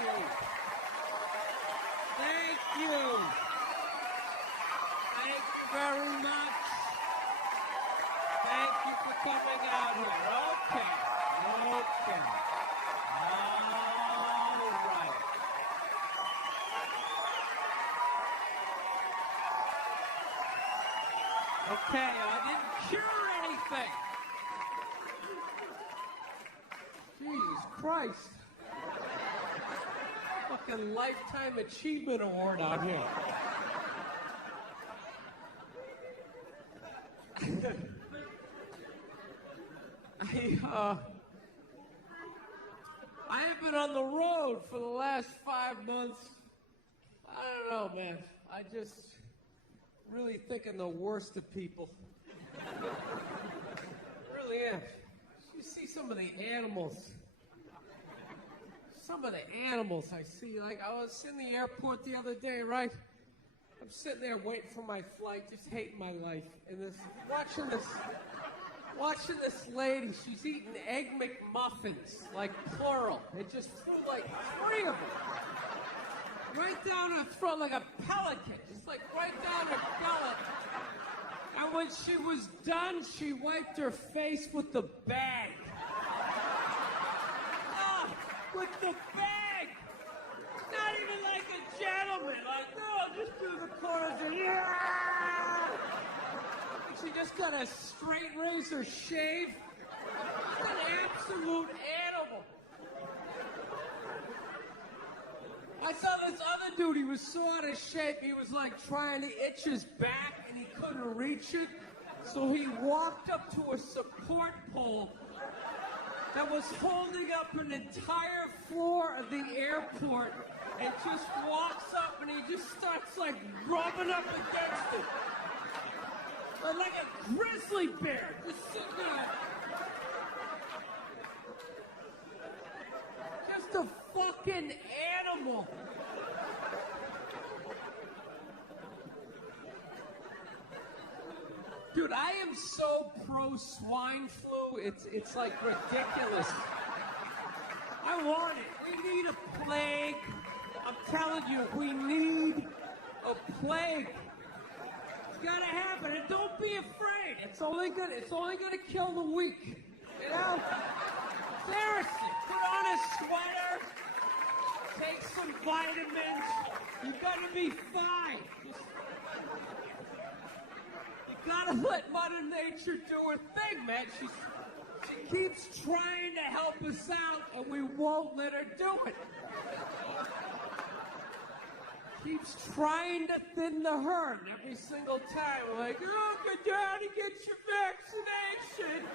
you. Thank you. Thank you very much. Thank you for coming out here. Okay. All right. Okay, I didn't cure anything. Jesus Christ. Fucking Lifetime Achievement Award out here. I have been on the road for the last 5 months. I don't know, man. I just really thinking the worst of people. Really am. You see some of the animals. Some of the animals I see. Like, I was in the airport the other day, right? I'm sitting there waiting for my flight, just hating my life. And watching this lady, she's eating Egg McMuffins, like plural. It just threw like 3 of them. Right down her throat like a pelican. Just like right down her gullet. And when she was done, she wiped her face with the bag. With the bag! Not even like a gentleman. Like, no, just do the corners and yeah! She just got a straight razor shave. She's an absolute animal. I saw this other dude, he was so out of shape, he was like trying to itch his back and he couldn't reach it. So he walked up to a support pole that was holding up an entire floor of the airport and just walks up and he just starts like rubbing up against it. Like a grizzly bear, just sitting there. Just a fucking animal. Dude, I am so pro swine flu, it's like ridiculous. I want it. We need a plague. I'm telling you, we need a plague. It's gotta happen, and don't be afraid. It's only gonna kill the weak. You know? Seriously, put on a sweater, take some vitamins. You're gonna be fine. You gotta let Mother Nature do her thing, man. She keeps trying to help us out, and we won't let her do it. Keeps trying to thin the herd every single time. We're like, oh, go down and get your vaccination.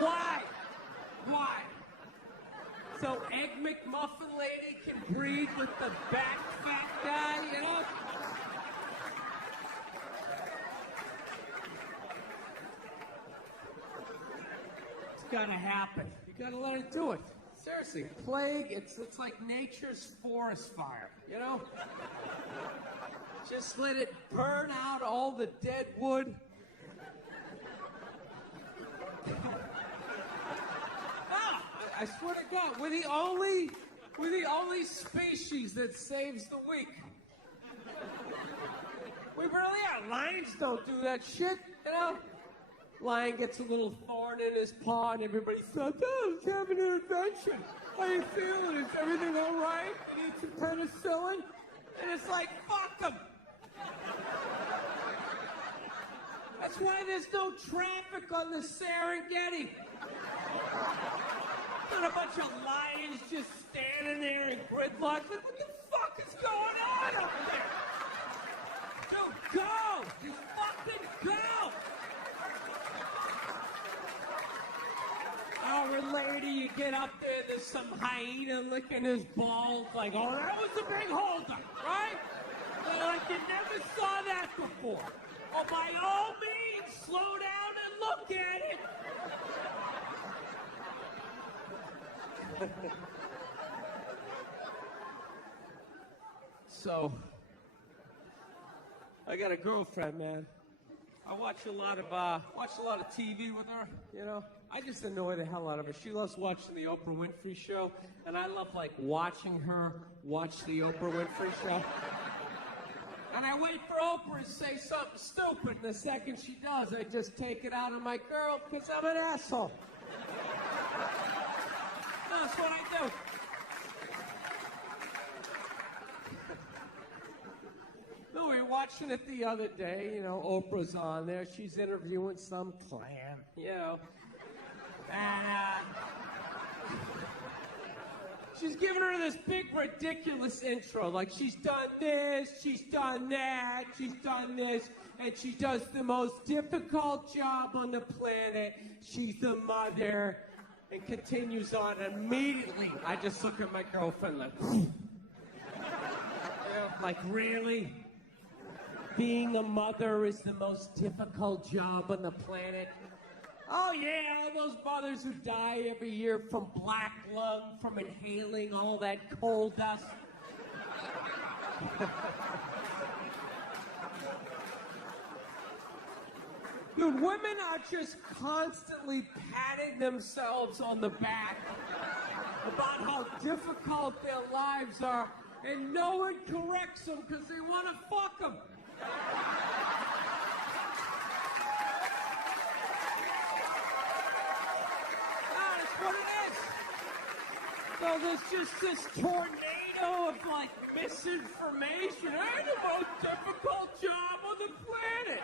Why? So Egg McMuffin lady can breed with the back fat guy, you know? It's gotta happen. You gotta let it do it. Seriously, plague, it's like nature's forest fire, you know? Just let it burn out all the dead wood. I swear to God, we're the only species that saves the weak. We really are. Lions don't do that shit, you know? Lion gets a little thorn in his paw and everybody says, oh, he's having an adventure. How you feeling? Is everything all right? You need some penicillin? And it's like, fuck them. That's why there's no traffic on the Serengeti. Not a bunch of lions just standing there in gridlock. Like, what the fuck is going on up there? Dude, go! Just fucking go! Our lady, you get up there, there's some hyena licking his balls. Like, oh, that was a big holdup, right? Like, you never saw that before. Oh, by all means, slow down and look at it. So, I got a girlfriend, man. I watch a lot of TV with her, you know. I just annoy the hell out of her. She loves watching the Oprah Winfrey Show, and I love, like, watching her watch the Oprah Winfrey Show. And I wait for Oprah to say something stupid, and the second she does, I just take it out on my girl, because I'm an asshole. That's what I do. No, we were watching it the other day. You know, Oprah's on there. She's interviewing some clan, you know. And she's giving her this big, ridiculous intro. Like, she's done this, she's done that, she's done this, and she does the most difficult job on the planet. She's the mother, and continues on. Immediately, I just look at my girlfriend like, you know, like, really? Being a mother is the most difficult job on the planet? Oh, yeah, all those mothers who die every year from black lung, from inhaling all that coal dust. Dude, women are just constantly patting themselves on the back about how difficult their lives are, and no one corrects them because they want to fuck them. That's what it is. So there's just this tornado of, like, misinformation. I had the most difficult job on the planet.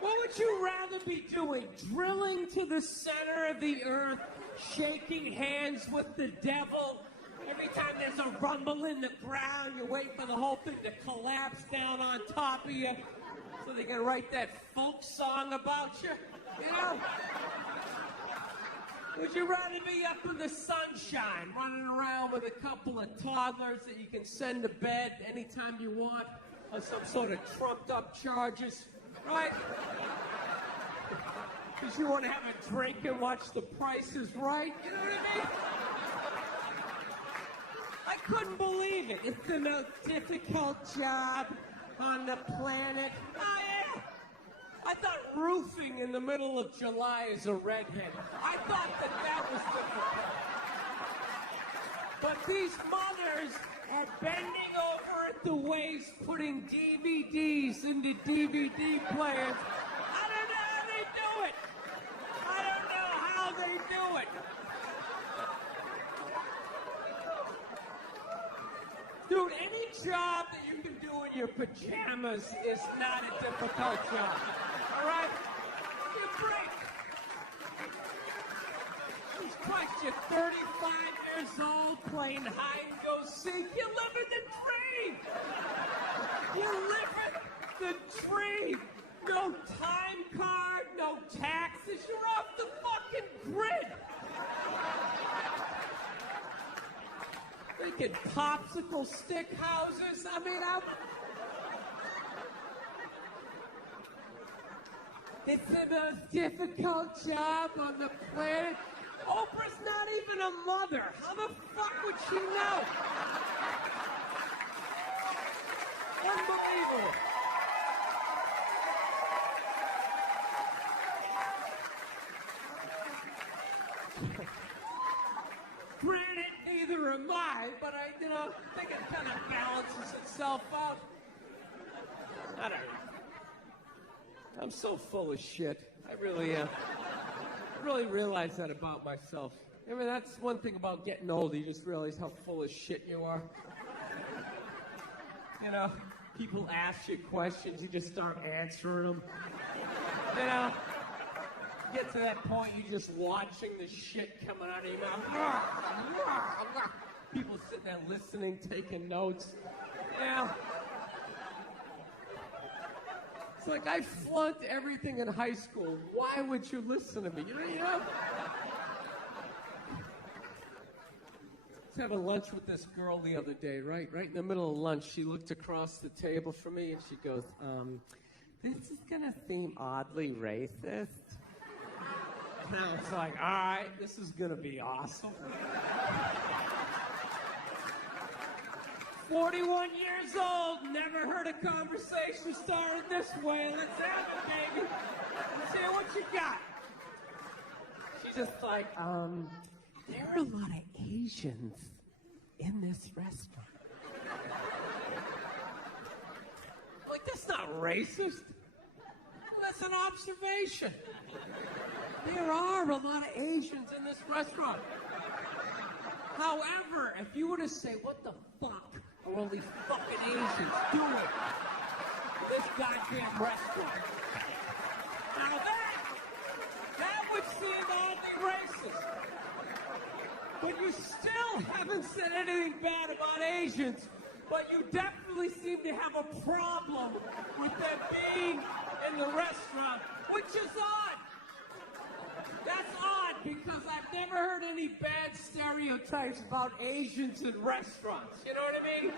What would you rather be doing? Drilling to the center of the earth, shaking hands with the devil? Every time there's a rumble in the ground, you wait for the whole thing to collapse down on top of you so they can write that folk song about you, you know? Would you rather be up in the sunshine, running around with a couple of toddlers that you can send to bed anytime you want on some sort of trumped-up charges, right? Because you want to have a drink and watch The Price is Right, you know what I mean? I couldn't believe it. It's the most difficult job on the planet. Oh, yeah. I thought roofing in the middle of July is a redhead. I thought that was difficult. But these mothers are bending over at the waist, putting DVDs into DVD players. I don't know how they do it. I don't know how they do it. Dude, any job that you can do in your pajamas is not a difficult job. All right? You break. Jesus Christ, you're 35 years old playing hide and go seek. You live in the dream. You live in the dream. No time card, no taxes. You're off the fucking grid. Freaking popsicle stick houses. I mean, it's the most difficult job on the planet. Oprah's not even a mother. How the fuck would she know? Unbelievable. Granted, neither am I, but I think it kind of balances itself out. I don't know. I'm so full of shit. I really realize that about myself. I mean, that's one thing about getting older. You just realize how full of shit you are. You know, people ask you questions, you just start answering them. You know, get to that point, you're just watching the shit coming out of your mouth. People sitting there listening, taking notes. You know, it's like I flunked everything in high school. Why would you listen to me? You know? I was having lunch with this girl the other day, right in the middle of lunch. She looked across the table from me and she goes, this is gonna seem oddly racist. And I was like, all right, this is gonna be awesome. 41 years old, never heard a conversation started this way. Let's have it, baby. Let's hear what you got. just like, there are a lot of Asians in this restaurant. Like, that's not racist. That's an observation. There are a lot of Asians in this restaurant. However, if you were to say, what the fuck are all these fucking Asians doing in this goddamn restaurant? Now that would seem oddly racist. But you still haven't said anything bad about Asians, but you definitely seem to have a problem with them being in the restaurant, which is odd. That's odd because I've never heard any bad stereotypes about Asians in restaurants. You know what I mean?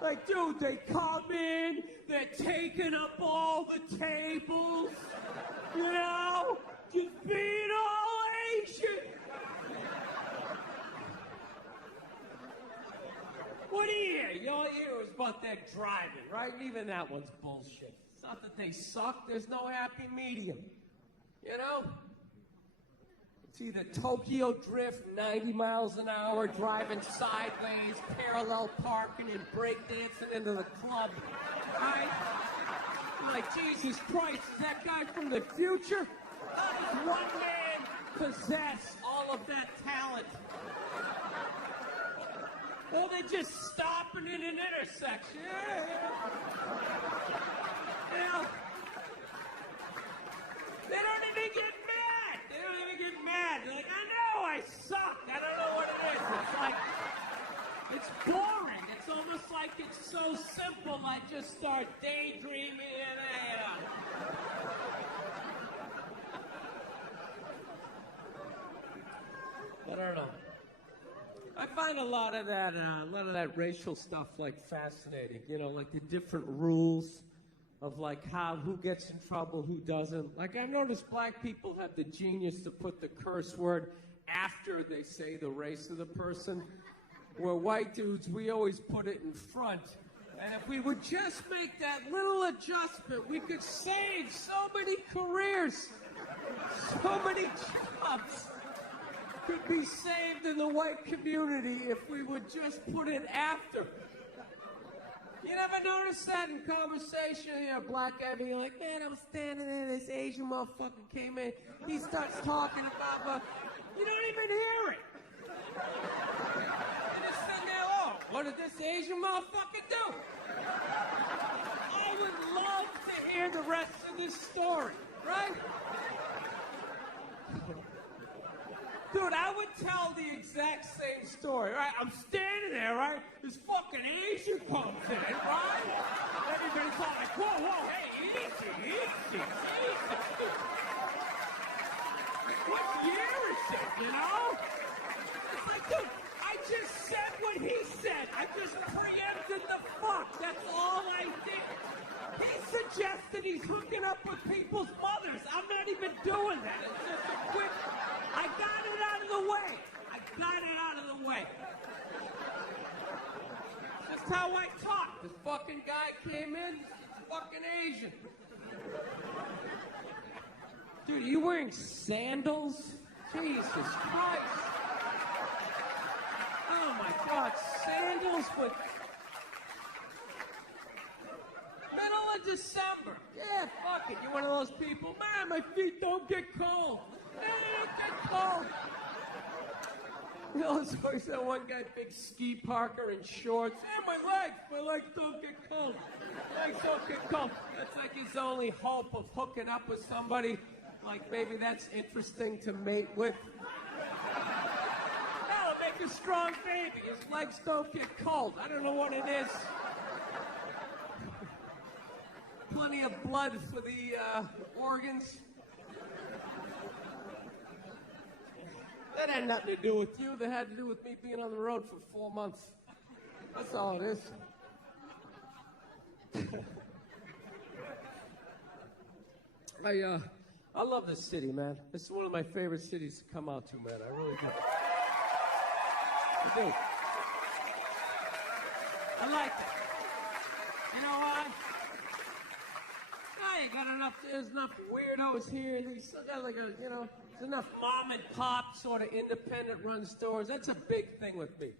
Like, dude, they come in, they're taking up all the tables, you know? Just being all Asian. What do you hear? You all hear was about that driving, right? Even that one's bullshit. It's not that they suck. There's no happy medium. You know? It's either Tokyo Drift, 90 miles an hour, driving sideways, parallel parking, and breakdancing into the club. Right? Like, Jesus Christ, is that guy from the future? How does one man possess all of that talent? Or they're just stopping in an intersection. Yeah. They don't even get mad. They don't even get mad. They're like, I know I suck. I don't know what it is. It's like, it's boring. It's almost like it's so simple. I just start daydreaming and I don't know. I find a lot of that racial stuff like fascinating. You know, like the different rules of like who gets in trouble, who doesn't. Like I noticed black people have the genius to put the curse word after they say the race of the person, where white dudes, we always put it in front. And if we would just make that little adjustment, we could save so many careers, so many jobs could be saved in the white community if we would just put it after. You never notice that in conversation? You know, black guy being like, man, I'm standing there, this Asian motherfucker came in, he starts talking about, you don't even hear it. You're just sitting there, oh, what did this Asian motherfucker do? I would love to hear the rest of this story, right? Dude, I would tell the exact same story, right? I'm standing there, right? This fucking Asian comes in, right? Everybody's all like, whoa, hey, easy. What year is it, you know? It's like, dude, I just said what he said. I just preempted the fuck. That's all I did. He suggested he's hooking up with people's mothers. I'm not even doing that. It's just a quick... I got it out of the way. That's how I talk. This fucking guy came in, fucking Asian. Dude, are you wearing sandals? Jesus Christ. Oh my God, sandals with... Middle of December. Yeah, fuck it. You're one of those people. Man, my feet don't get cold. Man, they don't get cold. You know, it's always that one guy, big ski parker in shorts. Yeah, my legs don't get cold. Legs don't get cold. That's like his only hope of hooking up with somebody. Like maybe that's interesting to mate with. That'll make a strong baby. His legs don't get cold. I don't know what it is. Plenty of blood for the organs. That had nothing to do with you. That had to do with me being on the road for 4 months. That's all it is. I love this city, man. This is one of my favorite cities to come out to, man. I really do. I do. I like it. You know why? You got there's enough weirdos here. You still got like a, you know, There's enough mom and pop sort of independent run stores. That's a big thing with me.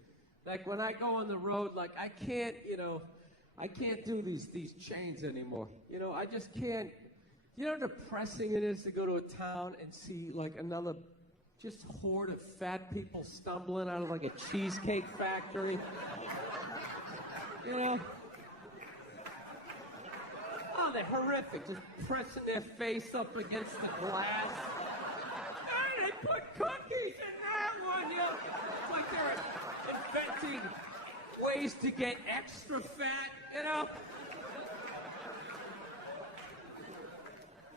Like when I go on the road, like I can't do these chains anymore. I just can't. You know how depressing it is to go to a town and see like another just horde of fat people stumbling out of like a cheesecake factory? Oh, they're horrific. Just pressing their face up against the glass. And they put cookies in that one. It's like they're inventing ways to get extra fat,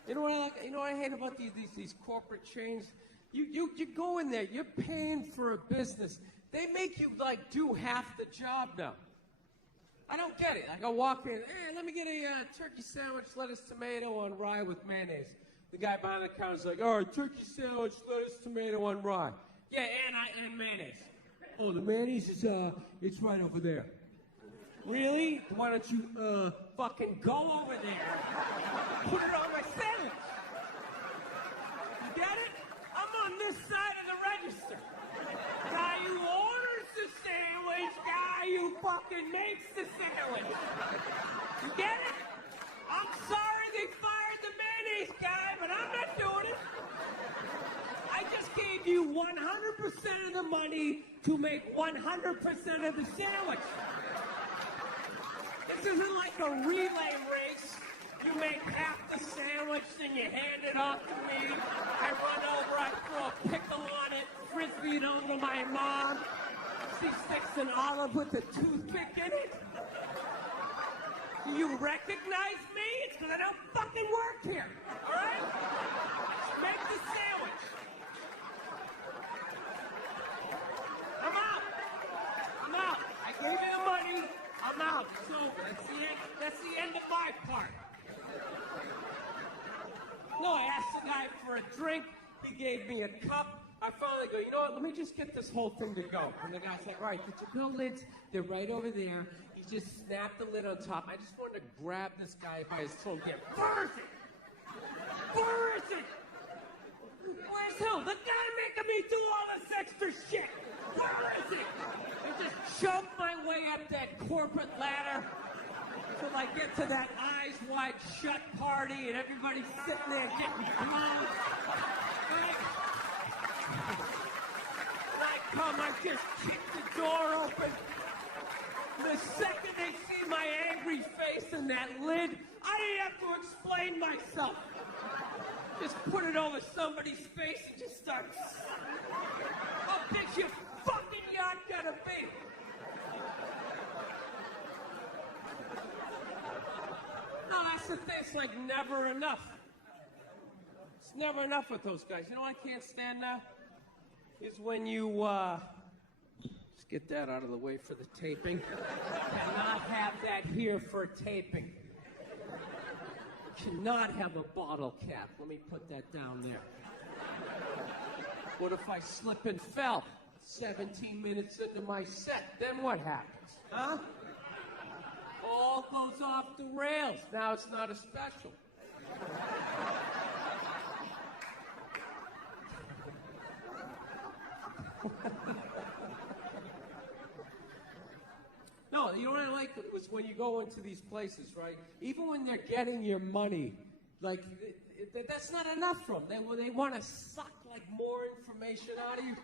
You know what I hate about these corporate chains? You go in there, you're paying for a business. They make you like do half the job now. I don't get it. Like I walk in, hey, let me get a turkey sandwich, lettuce, tomato on rye with mayonnaise. The guy behind the counter's like, all right, turkey sandwich, lettuce, tomato on rye. Yeah, and mayonnaise. Oh, the mayonnaise is it's right over there. Really? Why don't you fucking go over there? Put it on my sandwich. You get it? I'm on this side of the register. Guy who orders the sandwich, guy who fucking makes the sandwich. You get it? I'm sorry they fired the mayonnaise guy, but I'm not doing it. I just gave you 100% of the money to make 100% of the sandwich. This isn't like a relay race. You make half the sandwich, then you hand it off to me. I run over, I throw a pickle on it, frisbee it over to my mom. She sticks an olive with a toothpick in it. Do you recognize me? It's because I don't fucking work here, all right? Just make the sandwich. I'm out. I gave you the money. I'm out. So that's the end of my part. No, I asked the guy for a drink. He gave me a cup. I finally go, you know what? Let me just get this whole thing to go. And the guy's like, all right, the Chicago lids, they're right over there. He just snapped the lid on top. I just wanted to grab this guy by his throat and get, Burr is it? Where's who? The guy making me do all this extra shit. Where is it? I just choked my way up that corporate ladder till I get to that eyes wide shut party and everybody's sitting there getting blown. And I come, I just kick the door open. The second they see my angry face in that lid, I didn't have to explain myself. Just put it over somebody's face and just start. How big's your fucking yacht gotta be? No, that's the thing. It's like never enough. It's never enough with those guys. You know what I can't stand now? Is when you, just get that out of the way for the taping. Cannot have that here for taping. Cannot have a bottle cap. Let me put that down there. What if I slip and fell 17 minutes into my set? Then what happens? Huh? All goes off the rails. Now it's not a special. No, you know what I like was when you go into these places, right? Even when they're getting your money, like that's not enough from them. They want to suck like more information out of you.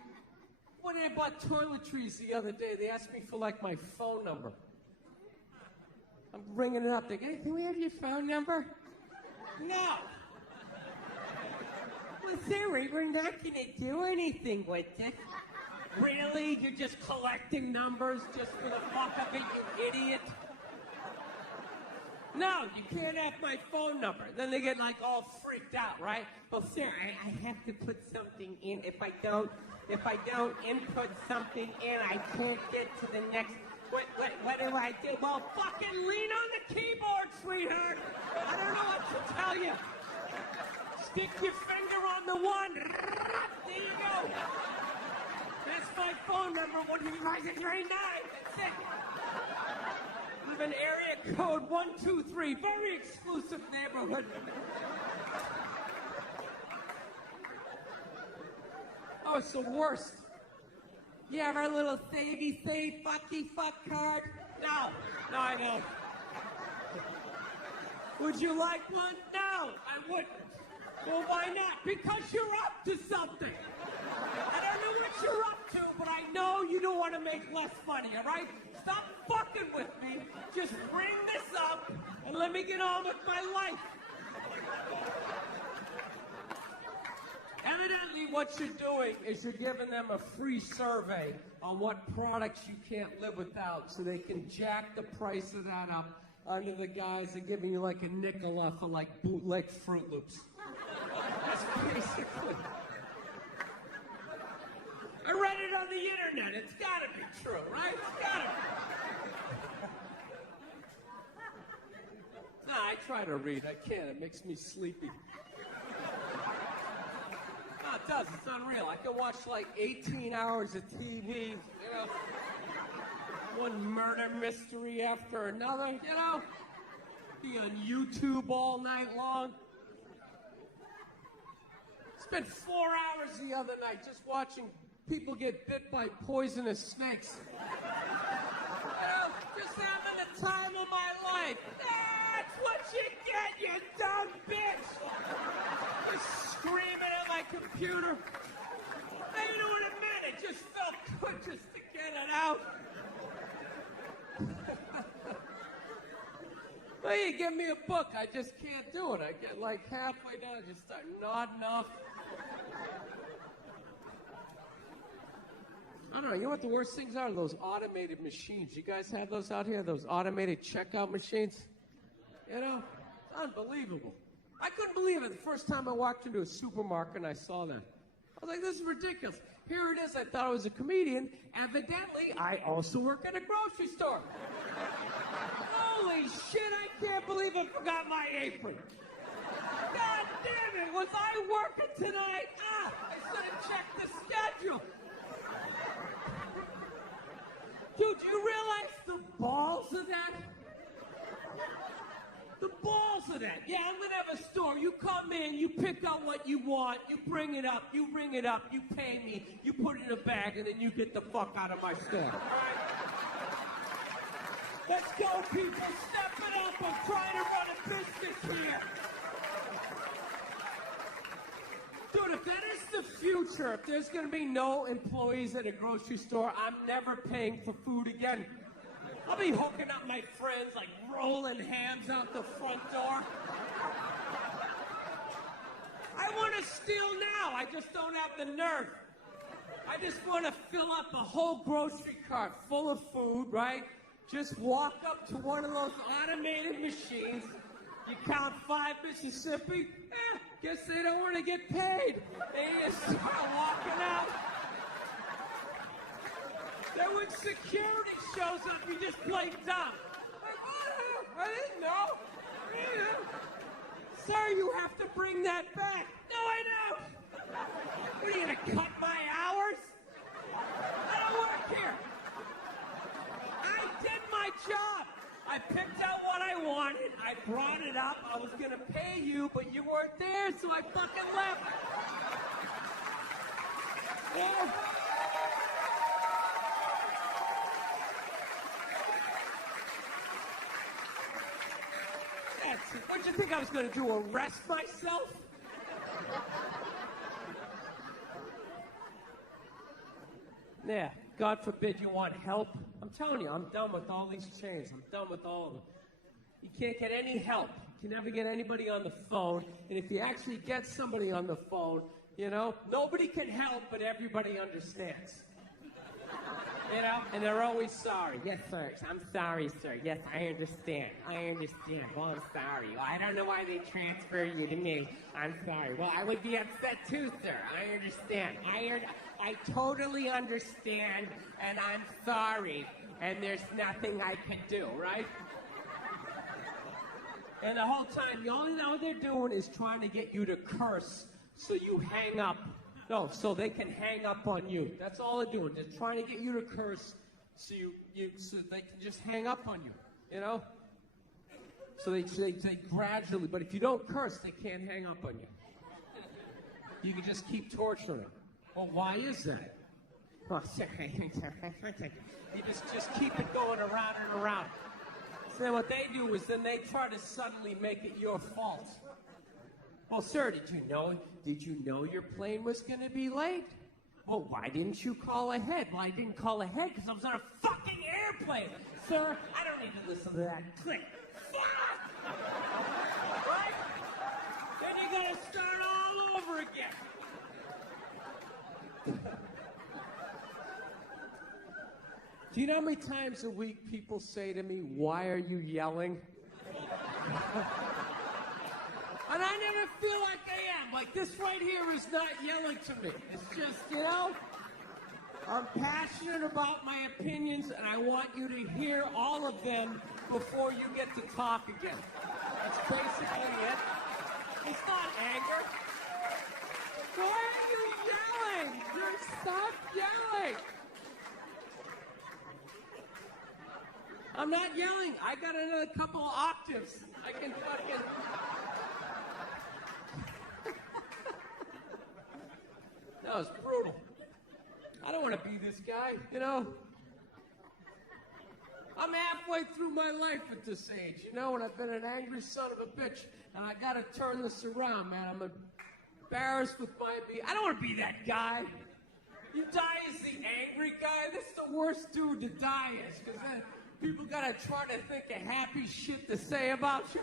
When I bought toiletries the other day, they asked me for like my phone number. I'm ringing it up. They go, hey, can we have your phone number? No. Well, sorry, we're not going to do anything with it. Really? You're just collecting numbers just for the fuck of it, you idiot? No, you can't have my phone number. Then they get like all freaked out, right? Well, sir, I have to put something in. If I don't input something in, I can't get to the next. What do I do? Well, fucking lean on the keyboard, sweetheart. I don't know what to tell you. Stick your finger on the one. There you go. That's my phone number, 1-539. That's it. Live in area code 123. Very exclusive neighborhood. Oh, it's the worst. You have our little savey save fucky fuck card? No, I don't. Would you like one? No, I wouldn't. Well, why not? Because you're up to something. I don't know what you're up to, but I know you don't want to make less money, all right? Stop fucking with me. Just bring this up and let me get on with my life. Evidently, what you're doing is you're giving them a free survey on what products you can't live without so they can jack the price of that up under the guise of giving you like a nickel off of like bootleg Fruit Loops. That's basically. I read it on the internet. It's gotta be true, right? It's gotta be. Nah, I try to read. I can't. It makes me sleepy. No, it does. It's unreal. I can watch like 18 hours of TV, you know, one murder mystery after another, you know, be on YouTube all night long. Spent 4 hours the other night just watching people get bit by poisonous snakes. You know, just having the time of my life. That's what you get, you dumb bitch! Just screaming at my computer. Hey, you know what it meant? It just felt good just to get it out. Well, you give me a book, I just can't do it. I get like halfway down, I just start nodding off. I don't know, you know what the worst things are? Those automated machines. You guys have those out here? Those automated checkout machines? You know, it's unbelievable. I couldn't believe it the first time I walked into a supermarket and I saw that. I was like, this is ridiculous. Here it is, I thought I was a comedian. Evidently, I also work at a grocery store. Holy shit, I can't believe I forgot my apron. God damn it, was I working tonight? I should have checked the schedule. Dude, do you realize the balls of that? The balls of that. Yeah, I'm gonna have a store. You come in, you pick out what you want, you bring it up, you ring it up, you pay me, you put it in a bag, and then you get the fuck out of my store. All right? Let's go, people. Step it up. I'm trying to run a business here. Dude, if that is the future, if there's going to be no employees at a grocery store, I'm never paying for food again. I'll be hooking up my friends, like rolling hams out the front door. I want to steal now. I just don't have the nerve. I just want to fill up a whole grocery cart full of food, right? Just walk up to one of those automated machines. You count 5 Mississippi. Guess they don't want to get paid. They just start walking out. Then when security shows up, you just play dumb. I didn't know. Sir, you have to bring that back. No, I don't. What, are you going to cut my hours? I don't work here. I did my job. I picked out what I wanted. I brought it up. I was going to pay you, but you weren't there, so I fucking left. Yeah. That's it. What'd you think I was going to do, arrest myself? Yeah, God forbid you want help. I'm telling you, I'm done with all these chains. I'm done with all of them. You can't get any help. You can never get anybody on the phone. And if you actually get somebody on the phone, you know, nobody can help, but everybody understands. You know, and they're always sorry. Yes, sir. I'm sorry, sir. Yes, I understand. I understand. Well, I'm sorry. Well, I don't know why they transfer you to me. I'm sorry. Well, I would be upset too, sir. I understand. I totally understand, and I'm sorry. And there's nothing I can do, right? And the whole time, the only thing they're doing is trying to get you to curse so you hang up. No, so they can hang up on you. That's all they're doing. They're trying to get you to curse so so they can just hang up on you, you know? So they gradually, but if you don't curse, they can't hang up on you. You can just keep torturing them. Well, why is that? Well, you just keep it going around and around. So then what they do is then they try to suddenly make it your fault. Well, sir, did you know your plane was going to be late? Well, why didn't you call ahead? Well, I didn't call ahead because I was on a fucking airplane. Sir, I don't need to listen to that. Click. Fuck! Right? Then you gotta start all over again. Do you know how many times a week people say to me, why are you yelling? And I never feel like I am. Like, this right here is not yelling to me. It's just, I'm passionate about my opinions, and I want you to hear all of them before you get to talk again. That's basically it. It's not anger. Why are you yelling? Stop yelling. I'm not yelling. I got another couple of octaves. I can fucking... That was brutal. I don't want to be this guy, I'm halfway through my life at this age, and I've been an angry son of a bitch, and I got to turn this around, man. I'm embarrassed with my I don't want to be that guy. You die as the angry guy. This is the worst dude to die as, because then people got to try to think of happy shit to say about you.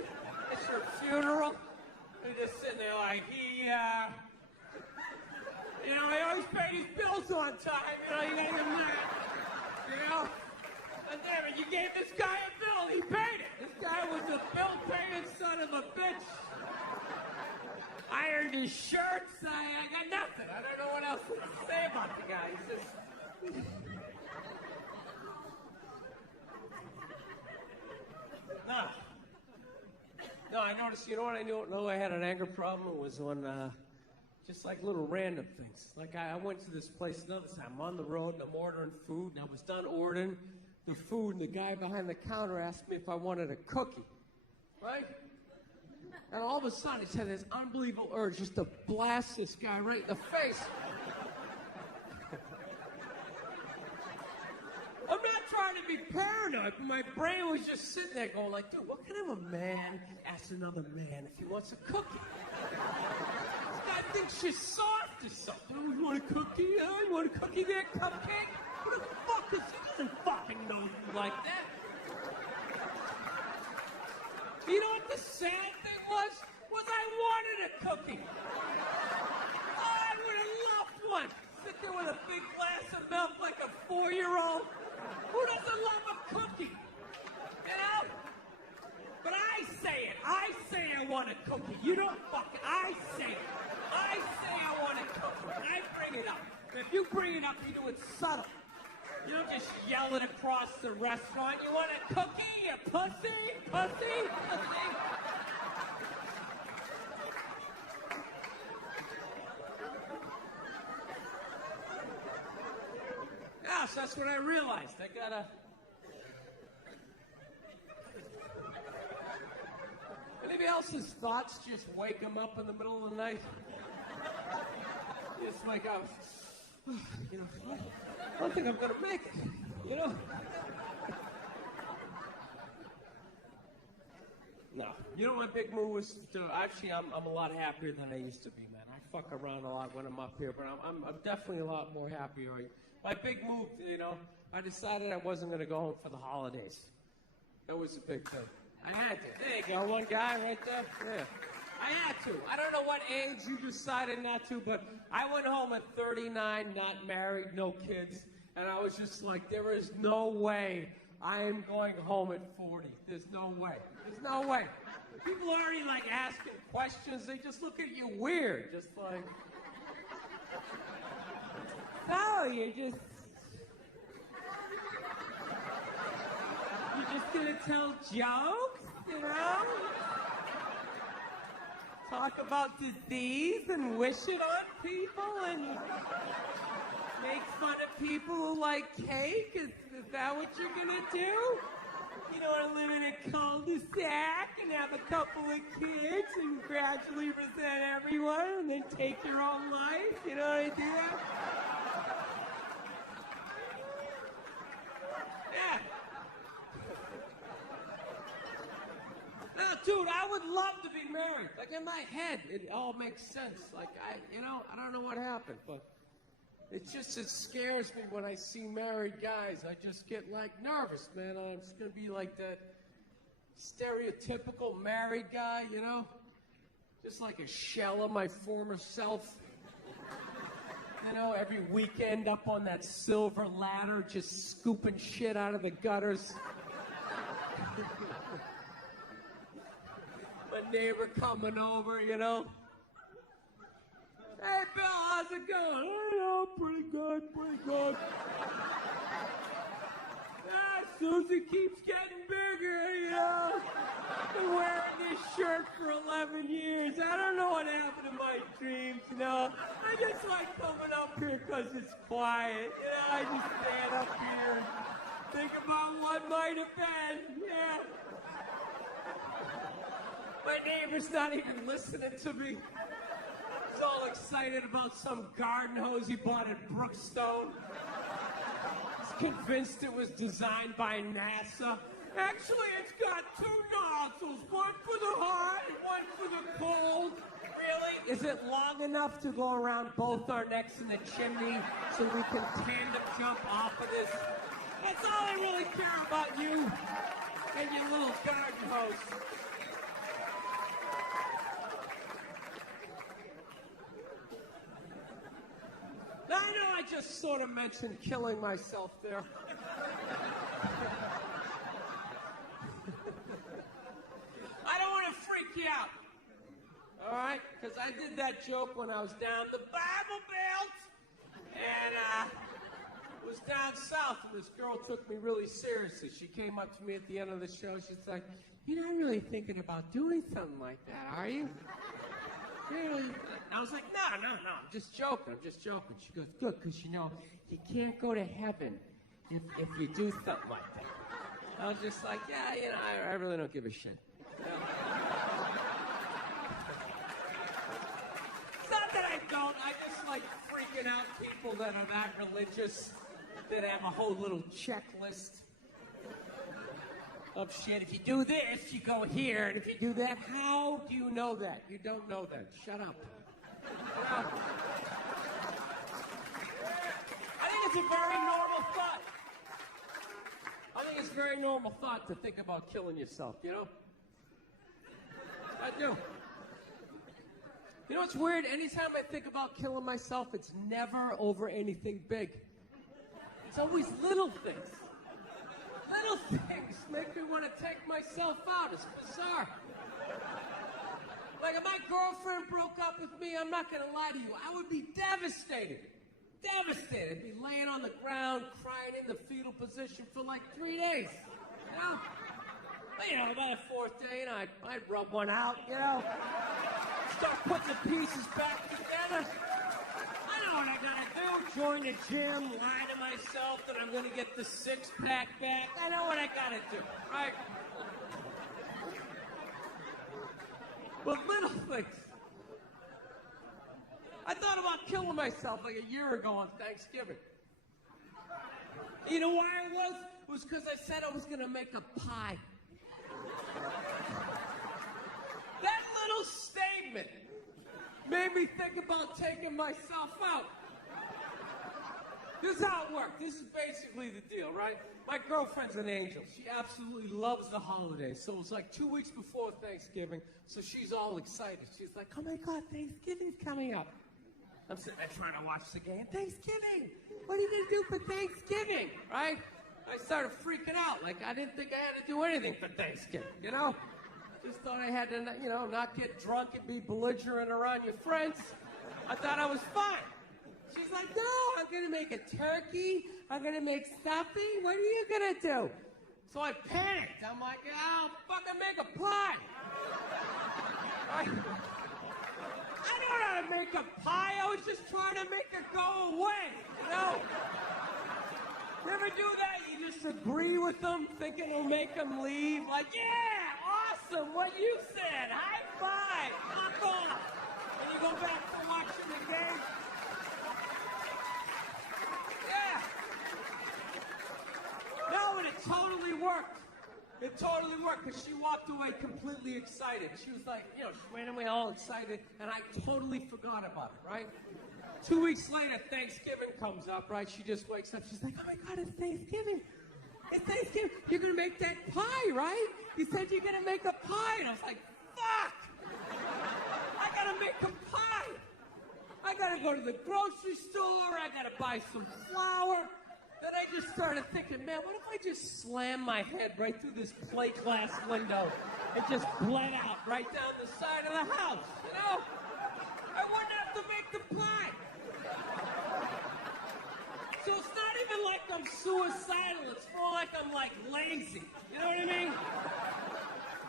It's your funeral. They're just sitting there like, he always paid his bills on time. You gotta get mad. And damn it, you gave this guy a bill. He paid it. This guy was a bill-paying son of a bitch. Ironed his shirts. I got nothing. I don't know what else to say about the guy. He's just... No, I noticed, you know what I know I had an anger problem? It was on, just like little random things. Like I went to this place another time. I'm on the road and I'm ordering food, and I was done ordering the food, and the guy behind the counter asked me if I wanted a cookie, right? And all of a sudden, he had this unbelievable urge just to blast this guy right in the face. I'm not trying to be paranoid, but my brain was just sitting there going like, dude, what kind of a man asks another man if he wants a cookie? This guy thinks you're soft or something. Oh, you want a cookie? You want a cookie there, cupcake? Who the fuck is he? Doesn't fucking know you like that. You know what the sad thing was? I wanted a cookie. Oh, I would have loved one. Sit there with a big glass of milk like a 4-year-old. Who doesn't love a cookie? But I say it. I say I want a cookie. You don't fucking... I say it. I say I want a cookie. And I bring it up. And if you bring it up, you do it subtle. You don't just yell it across the restaurant. You want a cookie, you pussy? Pussy? Pussy? Yeah, so that's what I realized. I gotta... Anybody else's thoughts just wake them up in the middle of the night? It's like, I don't think I'm gonna make it, No. You know, my big move was to, actually, I'm a lot happier than I used to be, man. I fuck around a lot when I'm up here, but I'm definitely a lot more happier. My big move, I decided I wasn't going to go home for the holidays. That was a big thing. I had to. There you go, one guy right there. Yeah. I had to. I don't know what age you decided not to, but I went home at 39, not married, no kids, and I was just like, there is no way I am going home at 40. There's no way. There's no way. People are already, like, asking questions. They just look at you weird, just like... No, you're just gonna tell jokes, Talk about disease and wish it on people and make fun of people who like cake? Is that what you're gonna do? You don't want to live in a cul-de-sac and have a couple of kids and gradually resent everyone and then take your own life. You know what I do? Yeah. No, dude, I would love to be married. Like, in my head, it all makes sense. Like, I don't know what happened, but it scares me when I see married guys. I just get, like, nervous, man. I'm just going to be like that stereotypical married guy, you know? Just like a shell of my former self. You know, every weekend up on that silver ladder, just scooping shit out of the gutters. My neighbor coming over, you know. Hey, Bill, how's it going? Oh, know, pretty good. Susie keeps getting bigger, you know. I've been wearing this shirt for 11 years. I don't know what happened to my dreams, you know. I just like coming up here because it's quiet. You know, I just stand up here and think about what might have been, yeah. My neighbor's not even listening to me. He's all excited about some garden hose he bought at Brookstone. He's convinced it was designed by NASA. Actually, it's got two nozzles, one for the hot and one for the cold. Really? Is it long enough to go around both our necks in the chimney so we can tandem jump off of this? That's all I really care about, you and your little garden hose. Now, I know I just sort of mentioned killing myself there. I don't want to freak you out, all right? Because I did that joke when I was down the Bible Belt, and was down south, and this girl took me really seriously. She came up to me at the end of the show. She's like, "You're not really thinking about doing something like that, are you?" Really? I was like, no, I'm just joking. She goes, good, because you know, you can't go to heaven if you do something like that. I was just like, yeah, you know, I really don't give a shit. You know? It's not that I don't. I just like freaking out people that are that religious, that have a whole little checklist of shit. If you do this, you go here, and if you do that, how do you know that? You don't know that. Shut up. I think it's a very normal thought. I think it's a very normal thought to think about killing yourself, you know? I do. You know what's weird? Anytime I think about killing myself, it's never over anything big. It's always little things. Little things make me want to take myself out. It's bizarre. Like, if my girlfriend broke up with me, I'm not going to lie to you, I would be devastated. Devastated. I'd be laying on the ground, crying in the fetal position for like 3 days. You know? But, you know, by the fourth day, you know, I'd rub one out, you know? Start putting the pieces back together. I know what I gotta do. Join the gym, lie to myself that I'm gonna get the six-pack back. I know what I gotta do, right? But little things. I thought about killing myself like a year ago on Thanksgiving. You know why it was? It was because I said I was gonna make a pie. That little statement made me think about taking myself out. This is how it worked. This is basically the deal, right? My girlfriend's an angel. She absolutely loves the holidays. So it was like 2 weeks before Thanksgiving, so she's all excited. She's like, oh my God, Thanksgiving's coming up. I'm sitting there trying to watch the game. Thanksgiving! What are you going to do for Thanksgiving, right? I started freaking out. Like, I didn't think I had to do anything for Thanksgiving, you know? Just thought I had to, you know, not get drunk and be belligerent around your friends. I thought I was fine. She's like, no, I'm going to make a turkey. I'm going to make stuffing. What are you going to do? So I panicked. I'm like, I'll fucking make a pie. I don't know how to make a pie. I was just trying to make it go away, you know? You ever do that? You just agree with them, thinking it'll make them leave. Like, yeah, awesome, what you said. High five, knock off. And you go back to watching the game. Yeah. No, and it totally worked. It totally worked, because she walked away completely excited. She was like, she went away all excited, and I totally forgot about it, right? 2 weeks later, Thanksgiving comes up, right? She just wakes up. She's like, oh, my God, it's Thanksgiving. It's Thanksgiving. You're going to make that pie, right? You said you're going to make a pie. And I was like, fuck! I got to make a pie. I got to go to the grocery store. I got to buy some flour. Then I just started thinking, man, what if I just slam my head right through this plate glass window and just bled out right down the side of the house, I wouldn't have to make the pie. So it's not even like I'm suicidal. It's more like I'm, lazy. You know what I mean?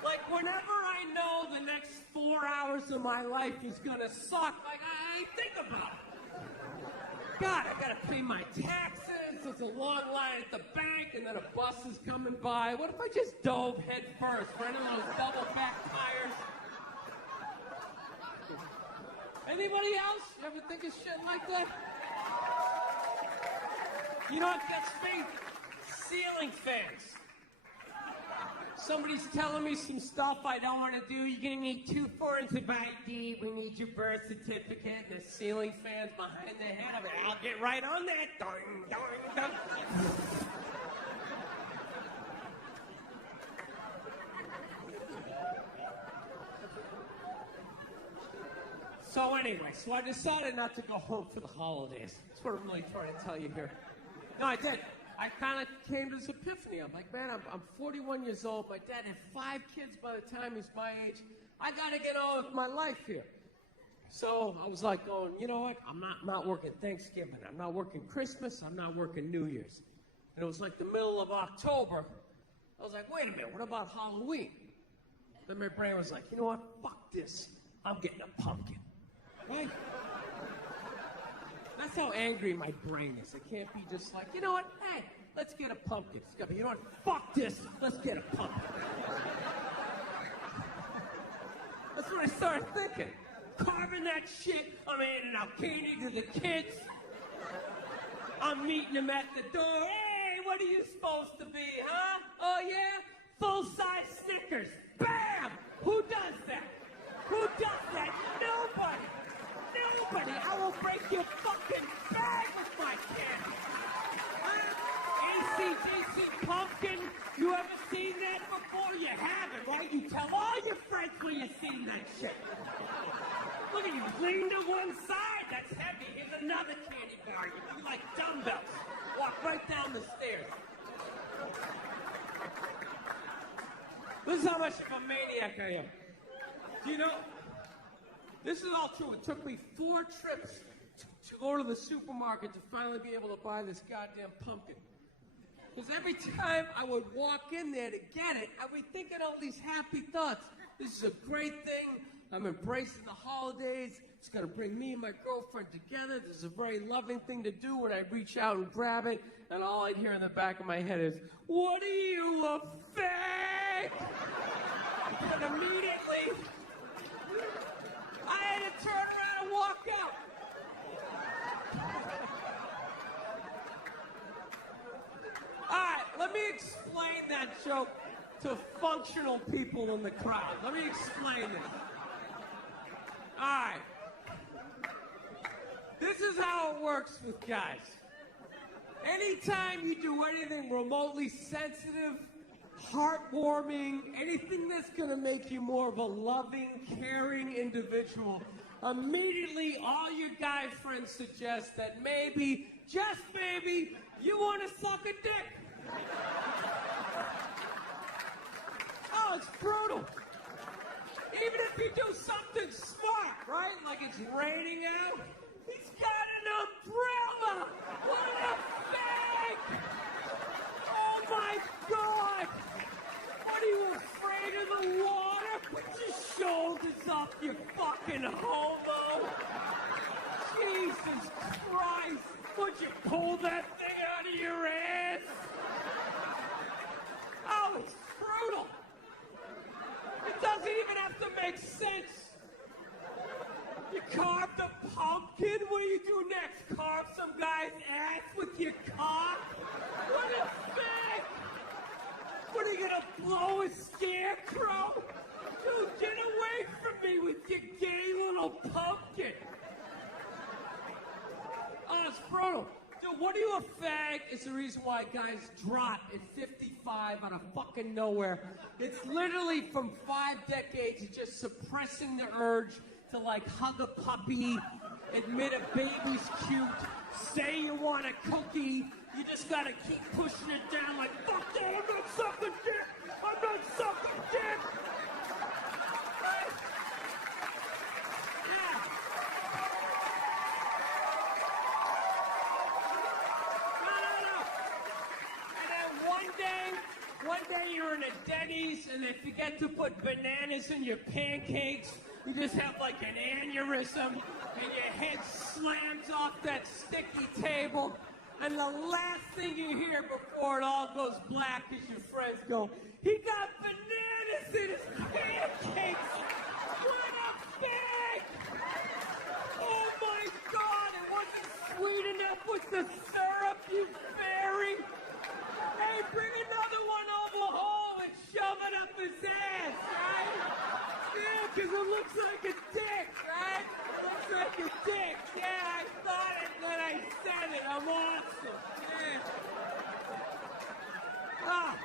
Like, whenever I know the next 4 hours of my life is going to suck, I think about it. God, I gotta pay my taxes, there's a long line at the bank, and then a bus is coming by. What if I just dove head first for any of those double back tires? Anybody else? You ever think of shit like that? You know what gets me? Ceiling fans. Somebody's telling me some stuff I don't want to do. You're going to need 2 forms of ID. We need your birth certificate. And the ceiling fan's behind the head of it. I'll get right on that. Doing, doing, doing. So anyway, I decided not to go home for the holidays. That's what I'm really trying to tell you here. No, I did. I kind of came to this epiphany. I'm like, man, I'm 41 years old. My dad had 5 kids by the time he's my age. I got to get on with my life here. So I was like going, you know what? I'm not working Thanksgiving. I'm not working Christmas. I'm not working New Year's. And it was like the middle of October. I was like, wait a minute, what about Halloween? Then my brain was like, you know what? Fuck this. I'm getting a pumpkin. Right? That's how angry my brain is. It can't be just like, you know what? Hey, let's get a pumpkin. It's gotta be, you know what? Fuck this. Let's get a pumpkin. That's what I started thinking. Carving that shit. I'm handing out candy to the kids. I'm meeting them at the door. Hey, what are you supposed to be, huh? Oh, yeah? Full-size Snickers. Bam! Who does that? Who does that? Nobody. Nobody. I will break your fucking bag with my candy. ACDC pumpkin. You ever seen that before? You haven't, right? You tell all your friends when you've seen that shit. Look at you, lean to one side. That's heavy. Here's another candy bar. You do like dumbbells. Walk right down the stairs. This is how much of a maniac I am. Do you know? This is all true. It took me 4 trips to go to the supermarket to finally be able to buy this goddamn pumpkin. Because every time I would walk in there to get it, I would think of all these happy thoughts. This is a great thing. I'm embracing the holidays. It's going to bring me and my girlfriend together. This is a very loving thing to do when I reach out and grab it. And all I'd hear in the back of my head is, what are you, a fake? And immediately, I had to turn around and walk out. All right, let me explain that joke to functional people in the crowd. Let me explain this. All right. This is how it works with guys. Anytime you do anything remotely sensitive, heartwarming, anything that's going to make you more of a loving, caring individual, immediately all your guy friends suggest that maybe, just maybe, you want to suck a dick. Oh, it's brutal. Even if you do something smart, right? Like it's raining out. He's got an umbrella. What a fake! Oh my God! What are you afraid of the water? Put your shoulders up, you fucking homo! Jesus Christ! Would you pull that thing out of your ass? makes sense. You carved a pumpkin? What do you do next? Carve some guy's ass with your cock? What a fag! What are you gonna blow a scarecrow? Dude, get away from me with your gay little pumpkin. Oh, it's brutal. Dude, what are you a fag? It's the reason why guys drop at 55 out of fucking nowhere. It's literally from 5 decades of just suppressing the urge to like hug a puppy, admit a baby's cute, say you want a cookie. You just gotta keep pushing it down like, fuck that, I'm not sucking dick! I'm not sucking dick! Yeah. No. And then one day you're in a Denny's and they forget to put bananas in your pancakes. You just have like an aneurysm and your head slams off that sticky table. And the last thing you hear before it all goes black is your friends go, he got bananas in his pancakes! What a fag! Oh my God, it wasn't sweet enough with the syrup, you fairy! Hey, bring another one over home and shove it up his ass, right? Yeah, because it looks like a dick, right? It looks like a dick. Yeah, I thought it, then I said it. I'm awesome. Yeah. Ah.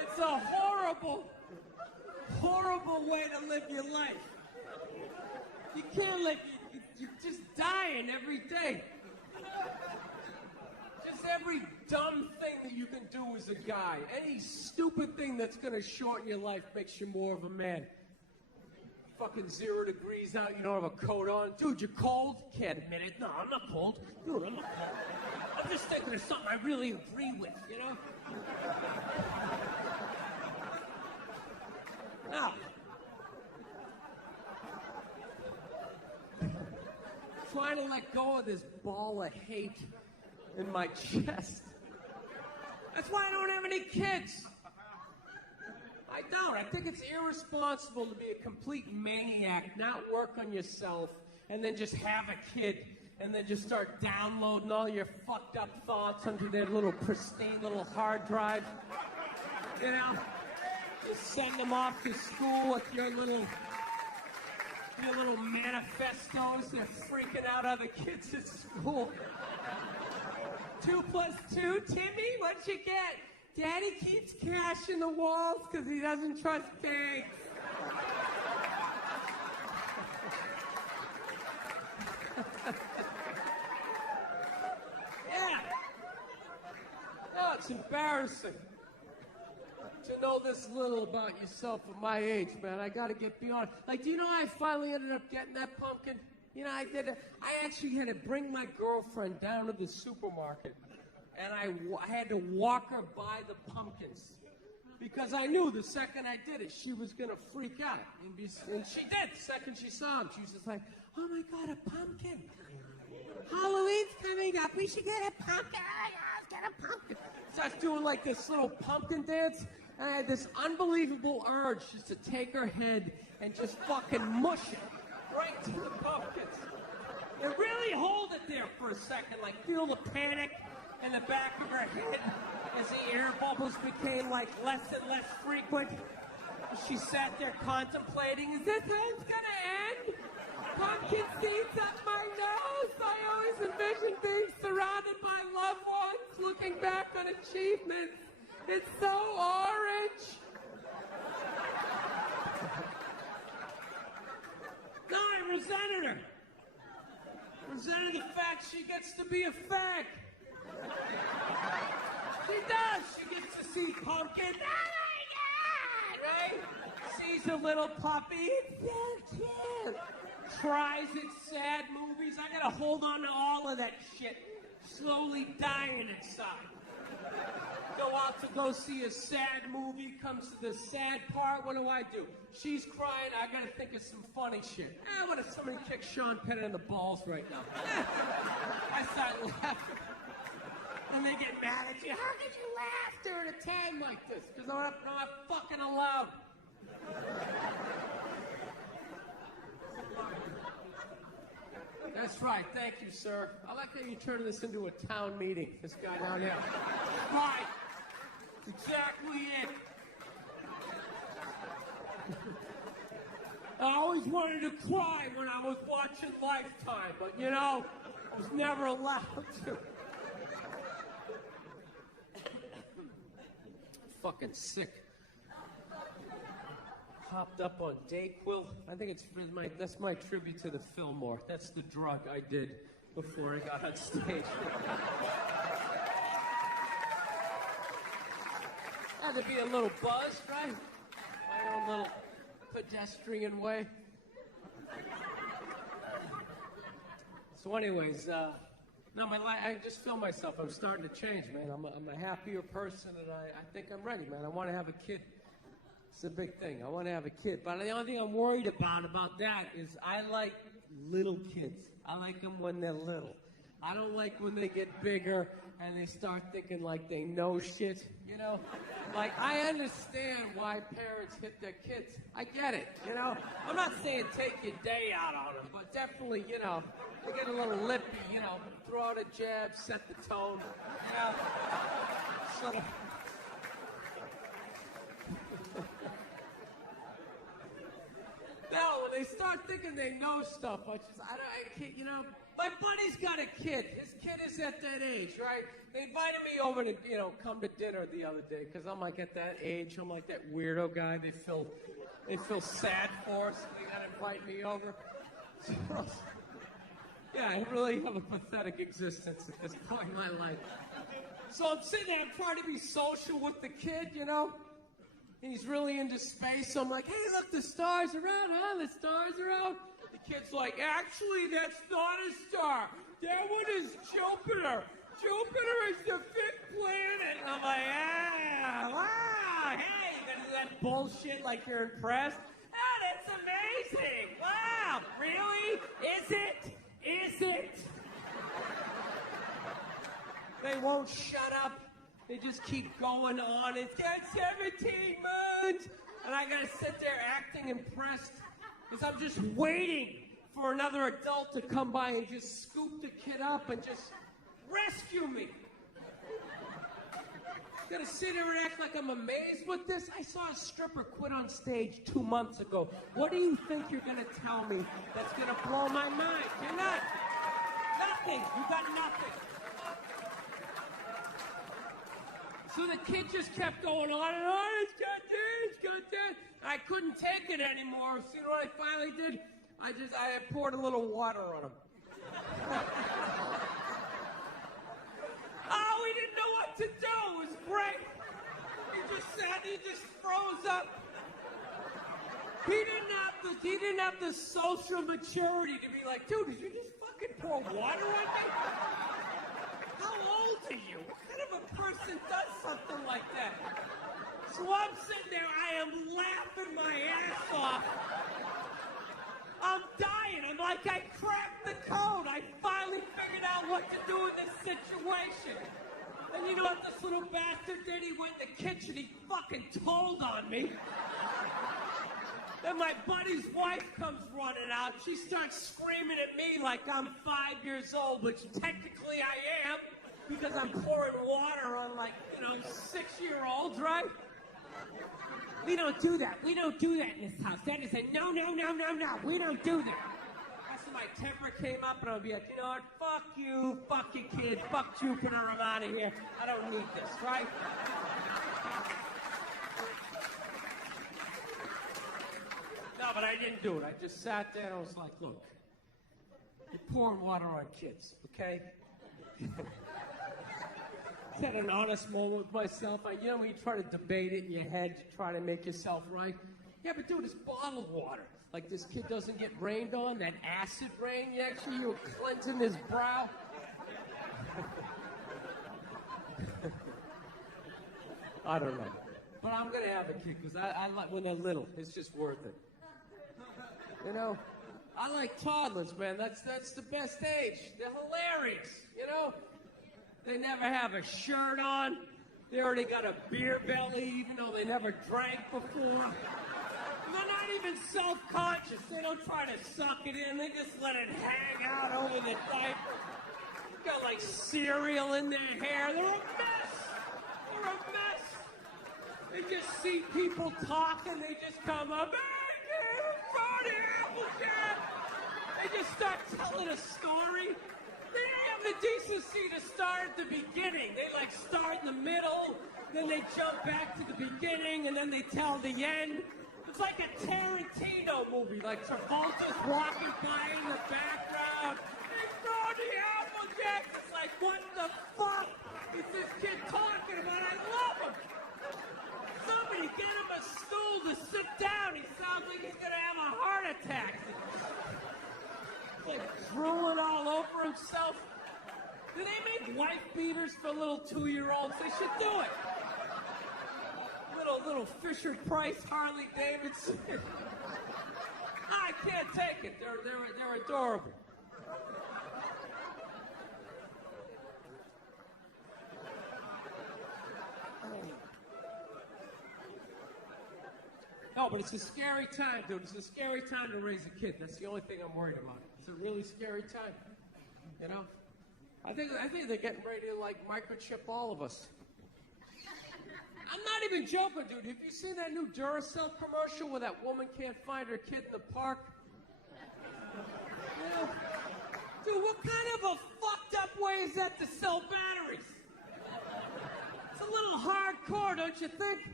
It's a horrible, horrible way to live your life. You can't live, you're just dying every day. Just every dumb thing that you can do as a guy, any stupid thing that's going to shorten your life makes you more of a man. Fucking 0 degrees out, you don't have a coat on. Dude, you're cold? Can't admit it. No, I'm not cold. Dude, I'm not cold. I'm just thinking of something I really agree with, you know? Now, trying to let go of this ball of hate in my chest. That's why I don't have any kids. I don't. I think it's irresponsible to be a complete maniac, not work on yourself, and then just have a kid, and then just start downloading all your fucked up thoughts onto their little pristine little hard drive. You know? Just send them off to school with your little manifestos. They're freaking out other kids at school. 2 + 2, Timmy, what'd you get? Daddy keeps cash in the walls because he doesn't trust banks. Yeah. No, it's embarrassing to know this little about yourself at my age, man. I gotta get beyond. Like, do you know I finally ended up getting that pumpkin? You know, I actually had to bring my girlfriend down to the supermarket, and I had to walk her by the pumpkins because I knew the second I did it, she was going to freak out. And she did. The second she saw him, she was just like, oh, my God, a pumpkin. Halloween's coming up. We should get a pumpkin. Let's get a pumpkin. Starts doing like this little pumpkin dance, and I had this unbelievable urge just to take her head and just fucking mush it right to the pumpkins. And really hold it there for a second, like feel the panic in the back of her head as the air bubbles became like less and less frequent. She sat there contemplating, is this how it's gonna end? Pumpkin seeds up my nose. I always envisioned being surrounded by loved ones, looking back on achievements. It's so orange. No, I resented her. Resented the fact she gets to be a fag. She does. She gets to see pumpkin. Oh my God, right? Sees a little puppy. It's so cute. Cries at sad movies. I gotta hold on to all of that shit. Slowly dying inside. Go out to go see a sad movie, comes to the sad part, what do? She's crying, I gotta think of some funny shit. What if somebody kicked Sean Penn in the balls right now? I start laughing. And they get mad at you. How could you laugh during a time like this? Because I'm not fucking allowed. That's right. Thank you, sir. I like how you turn this into a town meeting. This guy down here. Right. Exactly it. I always wanted to cry when I was watching Lifetime, but you know, I was never allowed to. Fucking sick. Hopped up on Dayquil. I think that's my tribute to the Fillmore. That's the drug I did before I got on stage. Had to be a little buzz, right? My own little pedestrian way. So anyways, no, I just feel myself. I'm starting to change, man. I'm a happier person, and I think I'm ready, man. I want to have a kid. It's a big thing. I want to have a kid. But the only thing I'm worried about that is I like little kids. I like them when they're little. I don't like when they get bigger and they start thinking like they know shit, you know? Like, I understand why parents hit their kids. I get it, you know? I'm not saying take your day out on them, but definitely, you know, they get a little lippy, you know, throw out a jab, set the tone, you know? Sort of. No, when they start thinking they know stuff, I can't, you know, my buddy's got a kid. His kid is at that age, right? They invited me over to, you know, come to dinner the other day, because I'm like at that age, I'm like that weirdo guy they feel sad for, so they gotta invite me over. So, yeah, I really have a pathetic existence at this point in my life. So I'm sitting there, I'm trying to be social with the kid, you know? And he's really into space, so I'm like, hey, look, the stars are out, huh? The stars are out. The kid's like, actually, that's not a star. That one is Jupiter. Jupiter is the 5th planet. And I'm like, wow, hey, you gonna do that bullshit like you're impressed? Oh, that's amazing. Wow, really? Is it? Is it? They won't shut up. They just keep going on. It's got 17 months. And I gotta sit there acting impressed because I'm just waiting for another adult to come by and just scoop the kid up and just rescue me. Gotta sit here and act like I'm amazed with this. I saw a stripper quit on stage 2 months ago. What do you think you're gonna tell me that's gonna blow my mind? You're not. Nothing. You got nothing. So the kid just kept going on and on. It's got this, it's got that. I couldn't take it anymore. So you know what I finally did? I poured a little water on him. Oh, we didn't know what to do. It was great. He just froze up. He didn't have the social maturity to be like, dude, did you just fucking pour water on me? How old are you? What kind of a person does something like that? So I'm sitting there, I am laughing my ass off. I'm dying. I'm like, I cracked the code. I finally figured out what to do in this situation. And you know what this little bastard did? He went in the kitchen, he fucking told on me. Then my buddy's wife comes running out. She starts screaming at me like I'm 5 years old, which technically I am, because I'm pouring water on, like, 6-year-olds, right? We don't do that. We don't do that in this house. Daddy said, no. We don't do that. That's when my temper came up, and I'll be like, you know what? Fuck you, fuck your kid, fuck Jupiter, I'm out of here. I don't need this, right? No, but I didn't do it. I just sat there and I was like, look, you're pouring water on kids, okay? Had an honest moment with myself. When you try to debate it in your head to try to make yourself right. Yeah, but dude, it's bottled water. Like, this kid doesn't get rained on, that acid rain, you were cleansing his brow. I don't know. But I'm going to have a kid because I like when they're little. It's just worth it. I like toddlers, man. That's the best age. They're hilarious, They never have a shirt on. They already got a beer belly, even though they never drank before. even self-conscious. They don't try to suck it in. They just let it hang out over the diaper. Got like cereal in their hair. They're a mess. They're a mess. They just see people talking. They just come up. Hey, Ronnie Applejack. They just start telling a story. They don't have the decency to start at the beginning. They like start in the middle, then they jump back to the beginning, and then they tell the end. It's like a Tarantino movie, like Travolta's walking by in the background. It's Ronnie Applejack. It's like, what the fuck is this kid talking about? I love him. Somebody get him a stool to sit down. He sounds like he's gonna have a heart attack. Like drooling all over himself. Do they make wife beaters for little 2-year-olds? They should do it. Little Fisher Price Harley Davidson. I can't take it. They're adorable. No, but it's a scary time, dude. It's a scary time to raise a kid. That's the only thing I'm worried about. It's a really scary time. You know? I think they're getting ready to, like, microchip all of us. I'm not even joking, dude. Have you seen that new Duracell commercial where that woman can't find her kid in the park? You know? Dude, what kind of a fucked up way is that to sell batteries? It's a little hardcore, don't you think?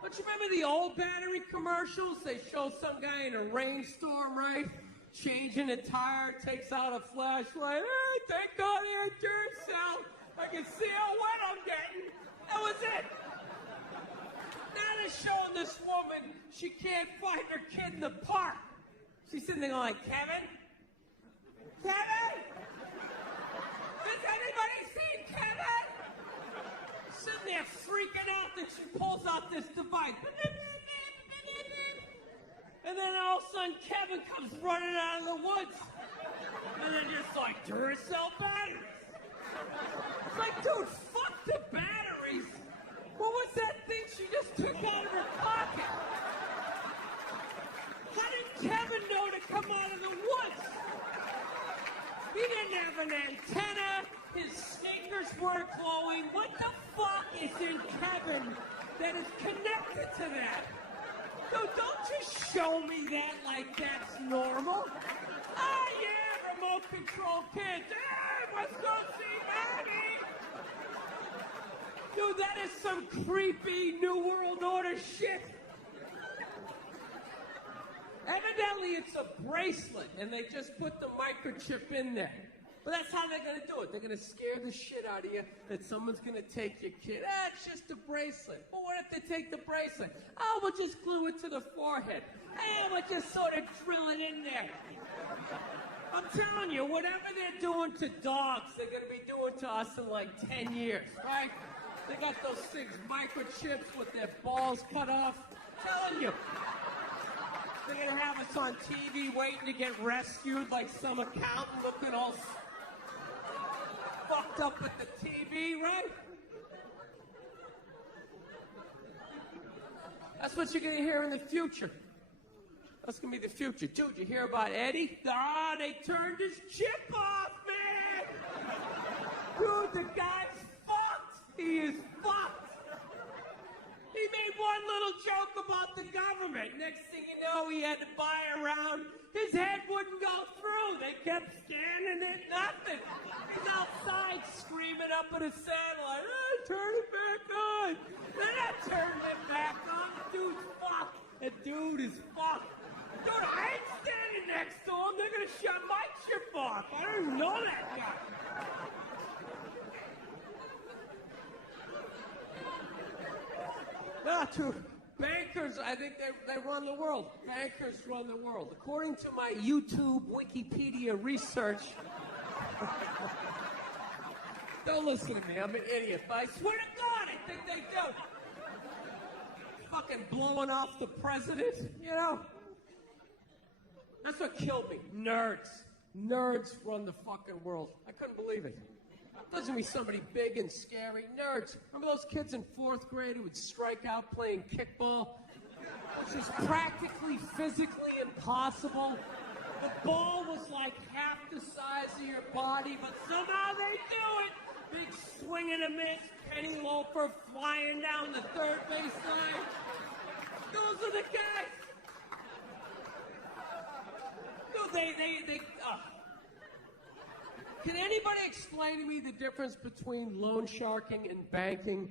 Don't you remember the old battery commercials? They show some guy in a rainstorm, right? Changing a tire, takes out a flashlight. Hey, thank God he had Duracell. I can see how wet I'm getting. That was it. Now they're showing this woman, she can't find her kid in the park. She's sitting there going, Kevin? Kevin? Has anybody seen Kevin? Sitting there freaking out that she pulls out this device. And then all of a sudden, Kevin comes running out of the woods. And they're just like, Duracell batteries. It's like, dude, fuck the batteries. What was that thing she just took out of her pocket? How did Kevin know to come out of the woods? He didn't have an antenna. His sneakers weren't glowing. What the fuck is in Kevin that is connected to that? Dude, don't just show me that like that's normal. Ah, yeah, remote control kids. Hey, let's go see Mommy. Dude, that is some creepy New World Order shit. Evidently, it's a bracelet, and they just put the microchip in there. But that's how they're going to do it. They're going to scare the shit out of you that someone's going to take your kid. Ah, it's just a bracelet. Well, what if they take the bracelet? Oh, we'll just glue it to the forehead. Ah, we'll just sort of drill it in there. I'm telling you, whatever they're doing to dogs, they're going to be doing to us in like 10 years, right? They got those things, microchips with their balls cut off. I'm telling you. They're going to have us on TV waiting to get rescued like some accountant looking all fucked up with the TV, right? That's what you're going to hear in the future. That's going to be the future. Dude, you hear about Eddie? Ah, they turned his chip off, man! Dude, the guy's fucked! He is fucked! He made one little joke about the government. Next thing you know, he had to buy around. His head wouldn't go through. They kept scanning it, nothing. He's outside screaming up at his satellite, oh, turn it back on. They're not turning it back on. The dude's fucked. The dude is fucked. Dude, I ain't standing next to him. They're going to shut my chip off. I don't even know that guy. No, dude. Bankers, I think they run the world. Bankers run the world. According to my YouTube Wikipedia research, don't listen to me, I'm an idiot, but I swear to God, I think they do. Fucking blowing off the president, you know? That's what killed me. Nerds. Nerds run the fucking world. I couldn't believe it. Doesn't be somebody big and scary. Nerds. Remember those kids in 4th grade who would strike out playing kickball? which is practically physically impossible. The ball was like half the size of your body, but somehow they do it. Big swing and a miss, Kenny Loafer flying down the third baseline. Those are the guys. No, they. Can anybody explain to me the difference between loan sharking and banking?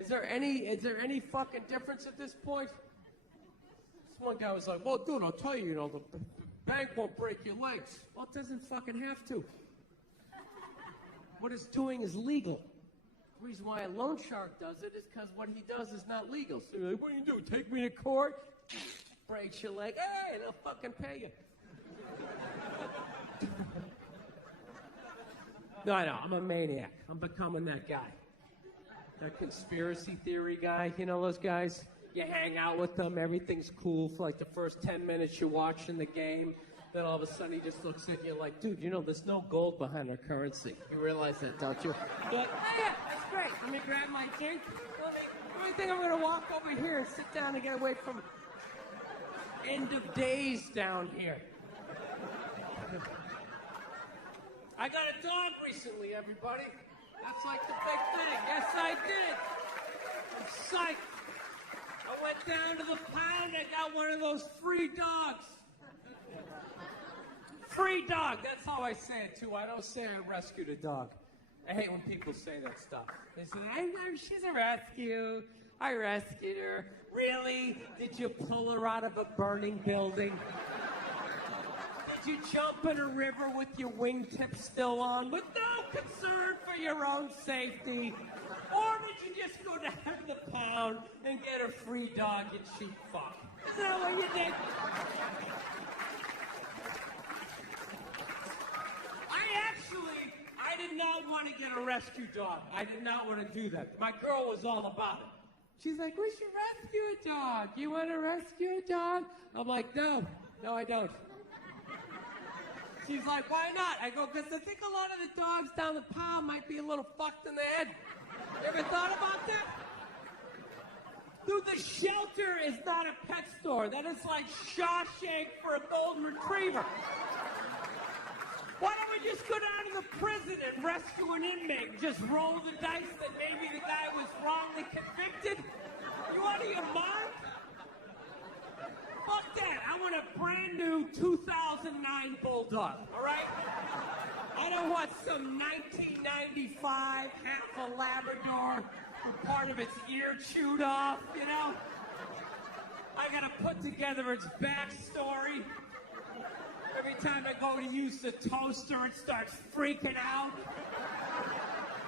Is there any fucking difference at this point? This one guy was like, well, dude, I'll tell you, the bank won't break your legs. Well, it doesn't fucking have to. What it's doing is legal. The reason why a loan shark does it is because what he does is not legal. So you're like, what do you do? Take me to court? Breaks your leg. Hey, they'll fucking pay you. No, I know. I'm a maniac. I'm becoming that guy. That conspiracy theory guy. You know those guys? You hang out with them. Everything's cool for like the first 10 minutes you're watching the game. Then all of a sudden he just looks at you like, dude, there's no gold behind our currency. You realize that, don't you? You're like, oh, yeah, that's great. Let me grab my drink. I think I'm going to walk over here and sit down and get away from end of days down here. I got a dog recently, everybody. That's like the big thing. Yes, I did. I'm psyched. I went down to the pound. I got one of those free dogs. Free dog. That's how I say it, too. I don't say I rescued a dog. I hate when people say that stuff. They say, she's a rescue. I rescued her. Really? Did you pull her out of a burning building? Did you jump in a river with your wingtips still on with no concern for your own safety? Or did you just go down to the pound and get a free dog, you cheap fuck? Is that what you did? I did not want to get a rescue dog. I did not want to do that. My girl was all about it. She's like, we should rescue a dog. You want to rescue a dog? I'm like, no, I don't. She's like, why not? I go, because I think a lot of the dogs down the pound might be a little fucked in the head. You ever thought about that? Dude, the shelter is not a pet store. That is like Shawshank for a golden retriever. Why don't we just go down to the prison and rescue an inmate and just roll the dice that maybe the guy was wrongly convicted? You out of your mind? Fuck that. I want a brand new 2009 Bulldog, all right? I don't want some 1995 half a Labrador with part of its ear chewed off, I gotta put together its backstory. Every time I go to use the toaster, it starts freaking out.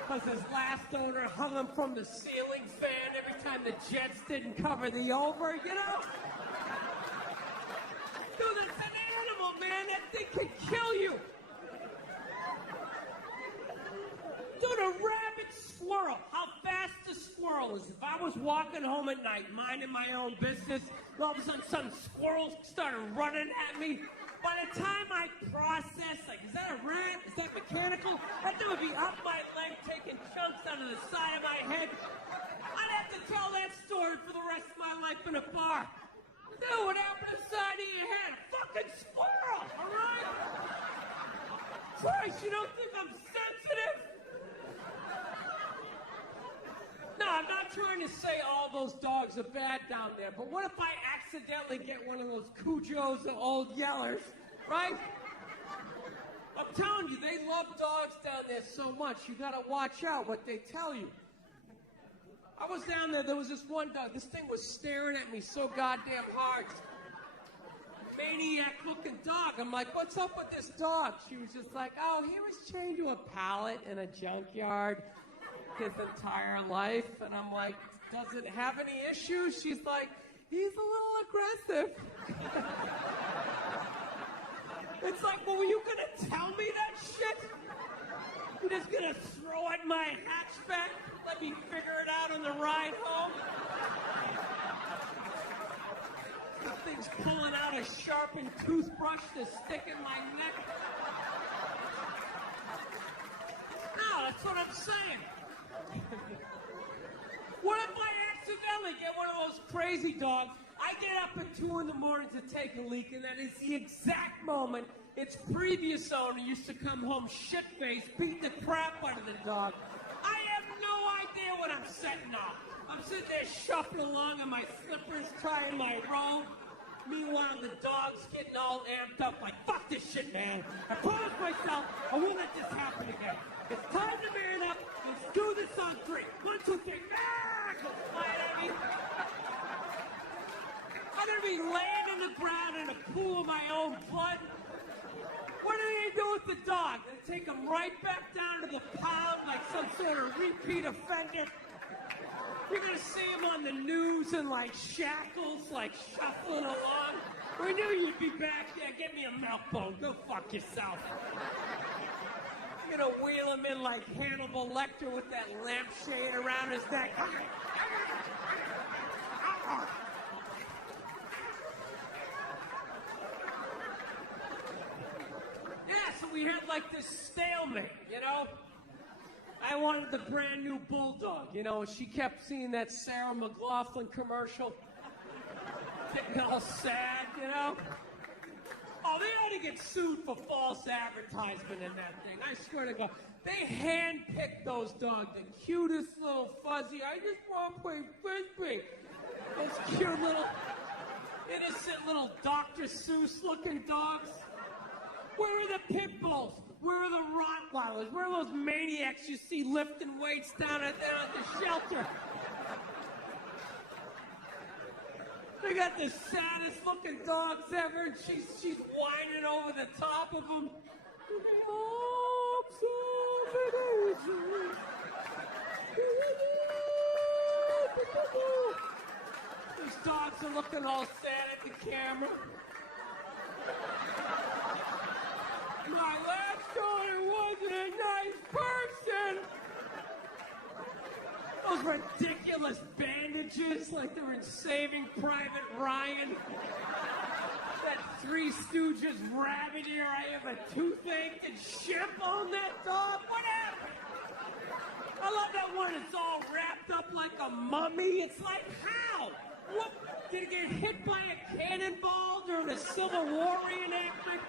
Because his last owner hung him from the ceiling fan every time the Jets didn't cover the over, Dude, that's an animal, man. That thing can kill you. Dude, a rabid squirrel. How fast a squirrel is. If I was walking home at night, minding my own business, all of a sudden some squirrels started running at me. By the time I process, like, is that a rat? Is that mechanical? That thing would be up my leg, taking chunks out of the side of my head. I'd have to tell that story for the rest of my life in a bar. Dude, what happened to the side of your head? A fucking squirrel, all right? Christ, you don't think I'm sensitive? No, I'm not trying to say all those dogs are bad down there, but what if I accidentally get one of those Cujos or old Yellers, right? I'm telling you, they love dogs down there so much, you gotta watch out what they tell you. I was down there was this one dog, this thing was staring at me so goddamn hard. Maniac-looking dog. I'm like, what's up with this dog? She was just like, oh, he was chained to a pallet in a junkyard his entire life. And I'm like, does it have any issues? She's like, he's a little aggressive. It's like, well, were you gonna tell me that shit? You're just gonna throw at my hatchback? Let me figure it out on the ride home? This thing's pulling out a sharpened toothbrush to stick in my neck. No, that's what I'm saying. What if I accidentally get one of those crazy dogs? I I get up at 2 in the morning to take a leak, and that is the exact moment its previous owner used to come home shit-faced, beat the crap out of the dog. I have no idea what I'm setting off. I'm sitting there shuffling along in my slippers, trying my robe. Meanwhile, the dog's getting all amped up, like, fuck this shit, man. I promised myself I won't let this happen again. It's time to man up. Let's do this on 3. 1, 2, 3. Ah! Goes flying at me. I'm gonna be laying in the ground in a pool of my own blood. What are they gonna do with the dog? They take him right back down to the pound like some sort of repeat offender. You're gonna see him on the news in like shackles, like shuffling along. We knew you'd be back. Yeah, give me a mouth bone. Go fuck yourself. You're gonna wheel him in like Hannibal Lecter with that lampshade around his neck. Yeah, so we had like this stalemate, you know? I wanted the brand new bulldog, you know? She kept seeing that Sarah McLachlan commercial. Getting all sad, you know? Oh, they ought to get sued for false advertisement in that thing. I swear to God. They handpicked those dogs, the cutest little fuzzy. I just want to play frisbee. Those cute little, innocent little Dr. Seuss looking dogs. Where are the pit bulls? Where are the Rottweilers? Where are those maniacs you see lifting weights down at the shelter? They got the saddest looking dogs ever, and she's whining over the top of them. These dogs are looking all sad at the camera. My last owner wasn't a nice person. Those ridiculous bandages like they were in Saving Private Ryan. That Three Stooges rabbit ear. I have a toothache. Did Shemp own that dog? What happened? I love that one. It's all wrapped up like a mummy. It's like, how? What? Did it get hit by a cannonball during a Civil War reenactment?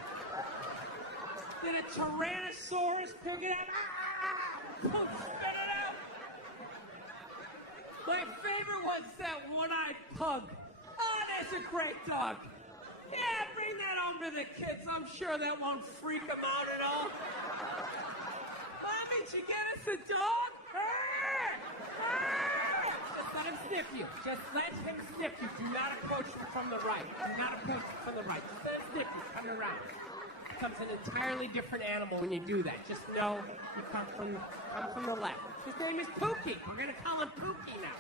Did a Tyrannosaurus pick it up? Spit it out. My favorite was that one-eyed pug. Oh, that's a great dog. Yeah, bring that home to the kids. I'm sure that won't freak them out at all. Mommy, did you get us a dog? Just let him sniff you. Just let him sniff you. Do not approach him from the right. Do not approach him from the right. Just let him sniff you. Come around. Becomes an entirely different animal when you do that. Just know you come from the left. His name is Pookie. We're going to call him Pookie now.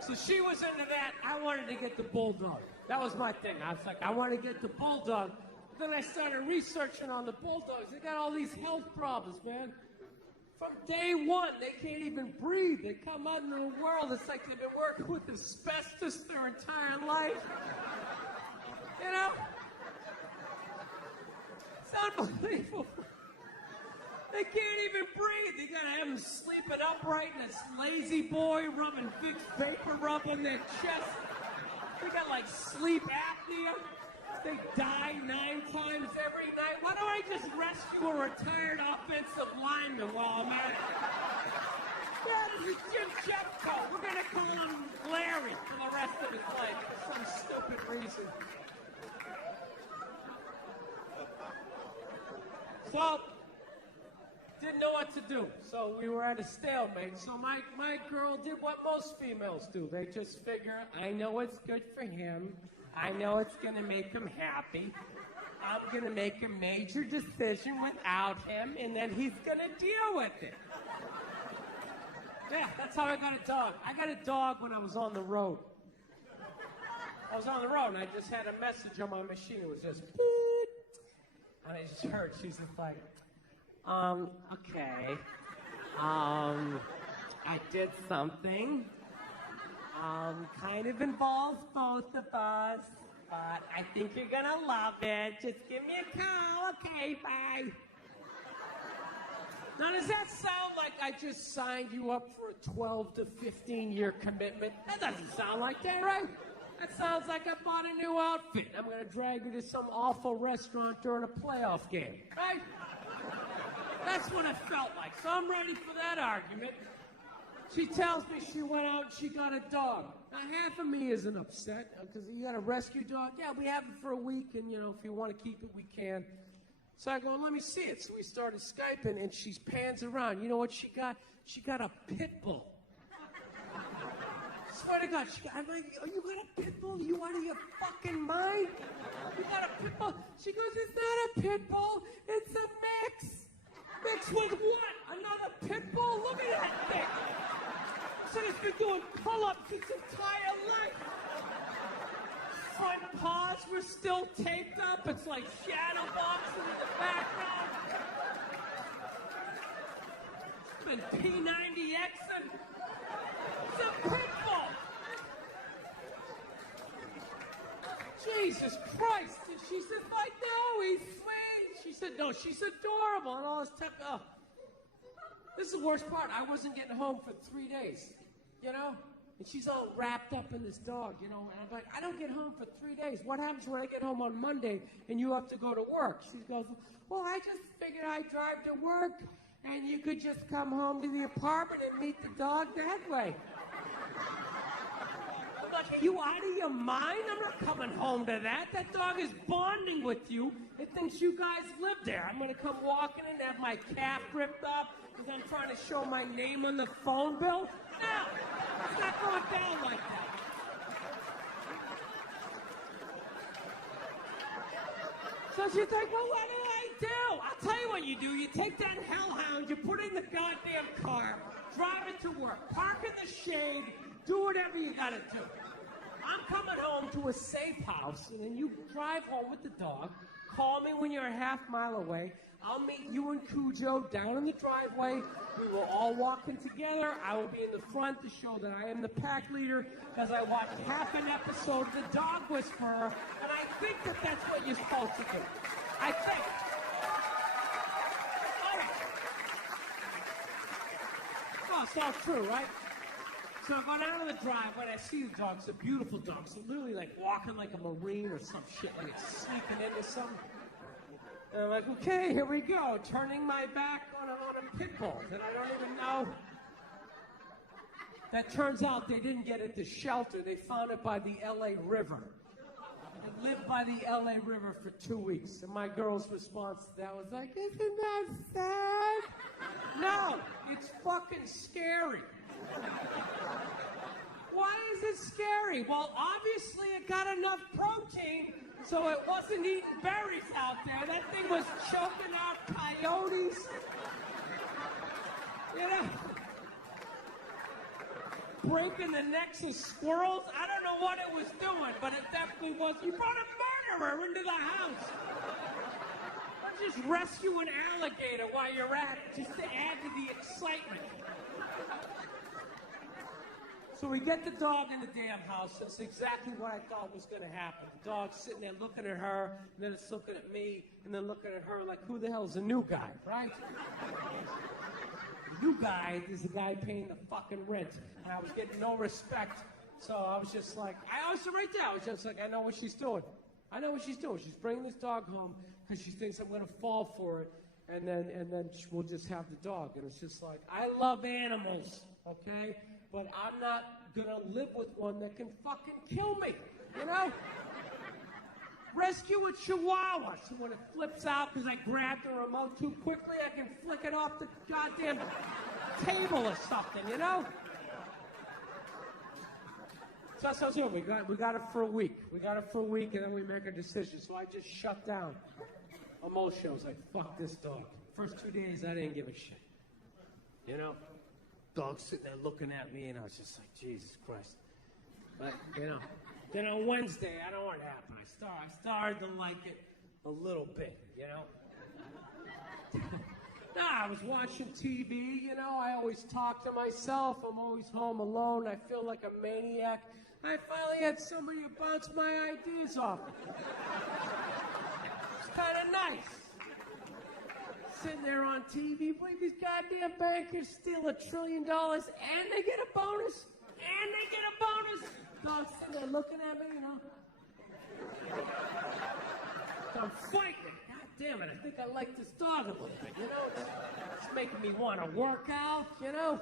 So she was into that. I wanted to get the bulldog. That was my thing. I was like, I want to get the bulldog. Then I started researching on the bulldogs. They got all these health problems, man. From day one, they can't even breathe. They come out into the world. It's like they've been working with asbestos their entire life. You know? It's unbelievable. They can't even breathe. They gotta have them sleeping upright in this lazy boy rubbing big vapor rub on their chest. They got like sleep apnea. They die 9 times every night. Why don't I just rescue a retired offensive lineman while I'm at it? Yeah, this is Jim Jeffco. We're gonna call him Larry for the rest of his life for some stupid reason. So, didn't know what to do. So we were at a stalemate. So my girl did what most females do. They just figure, I know what's good for him. I know it's going to make him happy. I'm going to make a major decision without him, and then he's going to deal with it. Yeah, that's how I got a dog. I got a dog when I was on the road. I was on the road, and I just had a message on my machine. It was just, beep. And I just heard, she's just like, okay. I did something. Kind of involves both of us, but I think you're gonna love it. Just give me a call. Okay, bye. Now, does that sound like I I just signed you up for a 12 to 15-year commitment. That doesn't sound like that, right? That sounds like I bought a new outfit. I'm going to drag you to some awful restaurant during a playoff game, right? That's what it felt like. So I'm ready for that argument. She tells me she went out and she got a dog. Now, half of me isn't upset because you got a rescue dog. Yeah, we have it for a week, and, if you want to keep it, we can. So I go, let me see it. So we started Skyping, and she pans around. You know what she got? She got a pit bull. Swear to God, I'm like, oh, you got a pit bull? You out of your fucking mind? You got a pit bull? She goes, it's not a pit bull. It's a mix. Mixed with what? Another pit bull? Look at that thing. So it's been doing pull-ups its entire life. Front paws were still taped up. It's like shadow boxing in the background. It's been P90Xing. It's a pit bull. Jesus Christ. And she said, like, no, he's sweet. She said, no, she's adorable. And all this stuff. Oh. This is the worst part. I wasn't getting home for 3 days, And she's all wrapped up in this dog, And I'm like, I don't get home for 3 days. What happens when I get home on Monday and you have to go to work? She goes, well, I just figured I'd drive to work and you could just come home to the apartment and meet the dog that way. I'm like, are you out of your mind? I'm not coming home to that. That dog is bonding with you. It thinks you guys live there. I'm going to come walking in and have my calf ripped up because I'm trying to show my name on the phone bill. No, it's not going down like that. So she's like, well, what do I do? I'll tell you what you do. You take that hellhound, you put it in the goddamn car, drive it to work, park in the shade, do whatever you got to do. I'm coming home to a safe house, and then you drive home with the dog. Call me when you're a half mile away. I'll meet you and Cujo down in the driveway. We will all walk in together. I will be in the front to show that I am the pack leader because I watched half an episode of The Dog Whisperer, and I think that that's what you're supposed to do. I think. All right. Well, it's all true, right? So I go down to the driveway and I see the dog. It's a beautiful dog. So literally like walking like a Marine or some shit, like it's sneaking into something. And I'm like, okay, here we go. Turning my back on a pit bull that I don't even know. That turns out they didn't get it to shelter. They found it by the L.A. River. It lived by the L.A. River for 2 weeks. And my girl's response to that was like, isn't that sad? No, it's fucking scary. Why is it scary? Well, obviously it got enough protein, so it wasn't eating berries out there. That thing was choking out coyotes. Breaking the necks of squirrels. I don't know what it was doing, but it definitely was. You brought a murderer into the house. Just rescue an alligator while you're at it, just to add to the excitement. So we get the dog in the damn house. It's exactly what I thought was going to happen. The dog's sitting there looking at her, and then it's looking at me, and then looking at her like, who the hell's the new guy, right? The new guy is the guy paying the fucking rent. And I was getting no respect. So I was just like, I was right there. I was just like, I know what she's doing. I know what she's doing. She's bringing this dog home because she thinks I'm going to fall for it. And then we'll just have the dog. And it's just like, I love animals, okay? But I'm not going to live with one that can fucking kill me, Rescue a chihuahua. So when it flips out because I grabbed the remote too quickly, I can flick it off the goddamn table or something, So that's what I was doing. We got it for a week. And then we make a decision. So I just shut down. Emotionally, I was like, fuck this dog. First 2 days, I didn't give a shit. Dog sitting there looking at me, and I was just like, Jesus Christ. But, then on Wednesday, I don't know what happened. I started to like it a little bit, I was watching TV, I always talk to myself. I'm always home alone. I feel like a maniac. I finally had somebody to bounce my ideas off. It's kind of nice. sitting there on TV, boy, these goddamn bankers steal $1 trillion and they get a bonus. And they get a bonus. Dog's sitting there looking at me, you know. So I'm fighting it. God damn it, I think I like this dog a little bit, you know. It's making me want to work out, you know.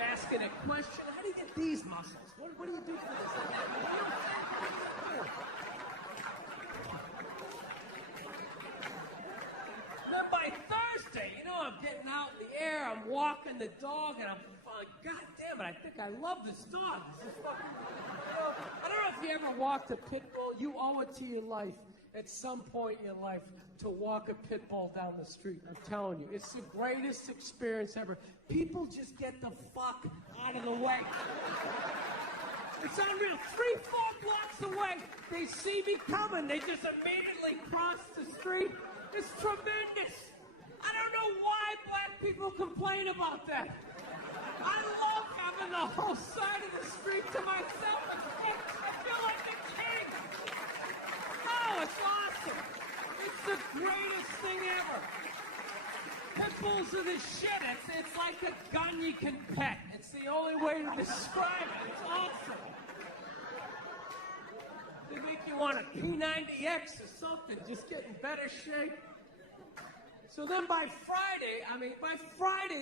Asking a question, how do you get these muscles? What do you do for this? Then by Thursday, you know, I'm getting out in the air, I'm walking the dog, and I'm like, God damn it, I think I love this dog. This is fucking, you know, I don't know if you ever walked a pit bull. You owe it to your life at some point in your life to walk a pit bull down the street. I'm telling you, it's the greatest experience ever. People just get the fuck out of the way. It's unreal. 3-4 blocks away, they see me coming. They just immediately cross the street. It's tremendous. I don't know why black people complain about that. I love having the whole side of the street to myself. I feel like a king. Oh, it's awesome. It's the greatest thing ever. Pit bulls are the shit. It's like a gun you can pet. It's the only way to describe it. It's awesome. They make you want a P90X or something. Just get in better shape. So then by Friday,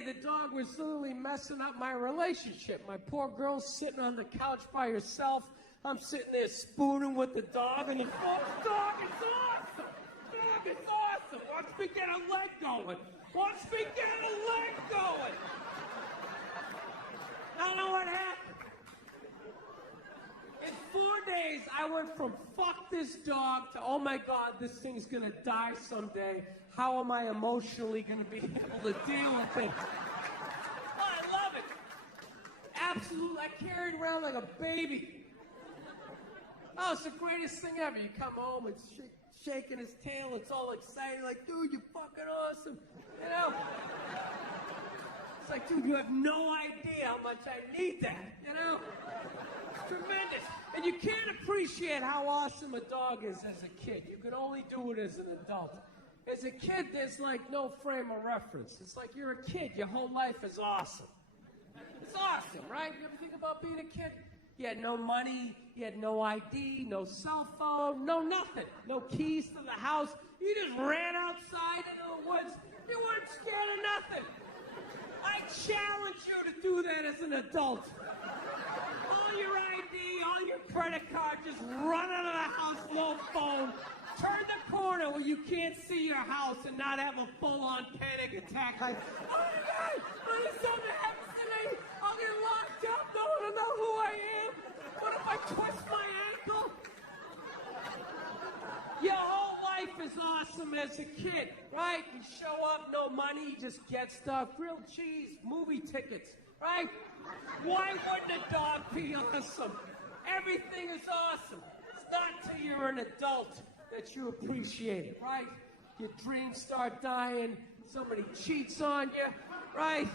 the dog was literally messing up my relationship. My poor girl's sitting on the couch by herself. I'm sitting there spooning with the dog, and the dog is awesome. Dog is awesome. Watch me get a leg going. Watch me get a leg going. I don't know what happened. In 4 days, I went from fuck this dog to, oh my God, this thing's gonna die someday. How am I emotionally gonna be able to deal with it? Oh, I love it. Absolutely, I carry it around like a baby. Oh, it's the greatest thing ever. You come home, it's shaking his tail, it's all exciting, like, dude, you're fucking awesome. You know? It's like, dude, you have no idea how much I need that, you know? It's tremendous. And you can't appreciate how awesome a dog is as a kid. You can only do it as an adult. As a kid, there's like no frame of reference. It's like you're a kid. Your whole life is awesome. It's awesome, right? You ever think about being a kid? You had no money, you had no ID, no cell phone, no nothing. No keys to the house. You just ran outside into the woods. You weren't scared of nothing. I challenge you to do that as an adult. All your ID, all your credit card, just run out of the house, no phone. Turn the corner where you can't see your house and not have a full-on panic attack. Like, oh my God, what if something happens to me? I'll get locked up. No one will know who I am. What if I twist my ankle? Your whole life is awesome as a kid, right? You show up, no money, you just get stuff. Grilled cheese, movie tickets, right? Why wouldn't a dog be awesome? Everything is awesome. It's not till you're an adult that you appreciate it, right? Your dreams start dying, somebody cheats on you, right?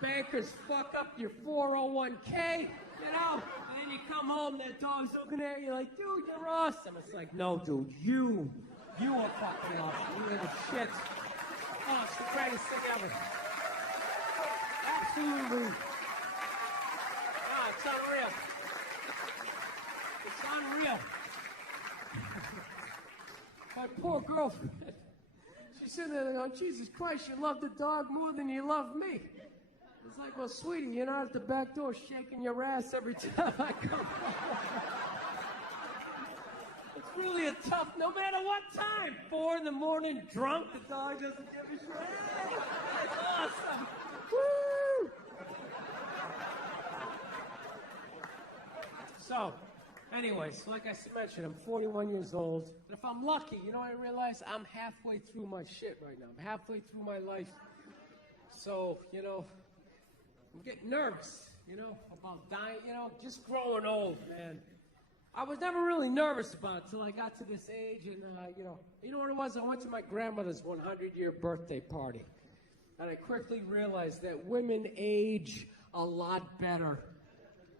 Bankers fuck up your 401k, you know? And then you come home, that dog's looking at you like, dude, you're awesome. It's like, no, dude, you are fucking awesome. You are the shit. Oh, it's the greatest thing ever. Absolutely. Oh, it's unreal. It's unreal. My poor girlfriend, she's sitting there going, Jesus Christ, you love the dog more than you love me. It's like, well, sweetie, you're not at the back door shaking your ass every time I come home. It's really a tough, no matter what time, 4 in the morning, drunk, the dog doesn't give a shit. It's awesome. Woo! So, anyways, like I mentioned, I'm 41 years old. And if I'm lucky, you know, I realize I'm halfway through my shit right now. I'm halfway through my life. So, you know, I'm getting nervous, you know, about dying, you know, just growing old, man. I was never really nervous about it until I got to this age. And, you know what it was? I went to my grandmother's 100-year birthday party. And I quickly realized that women age a lot better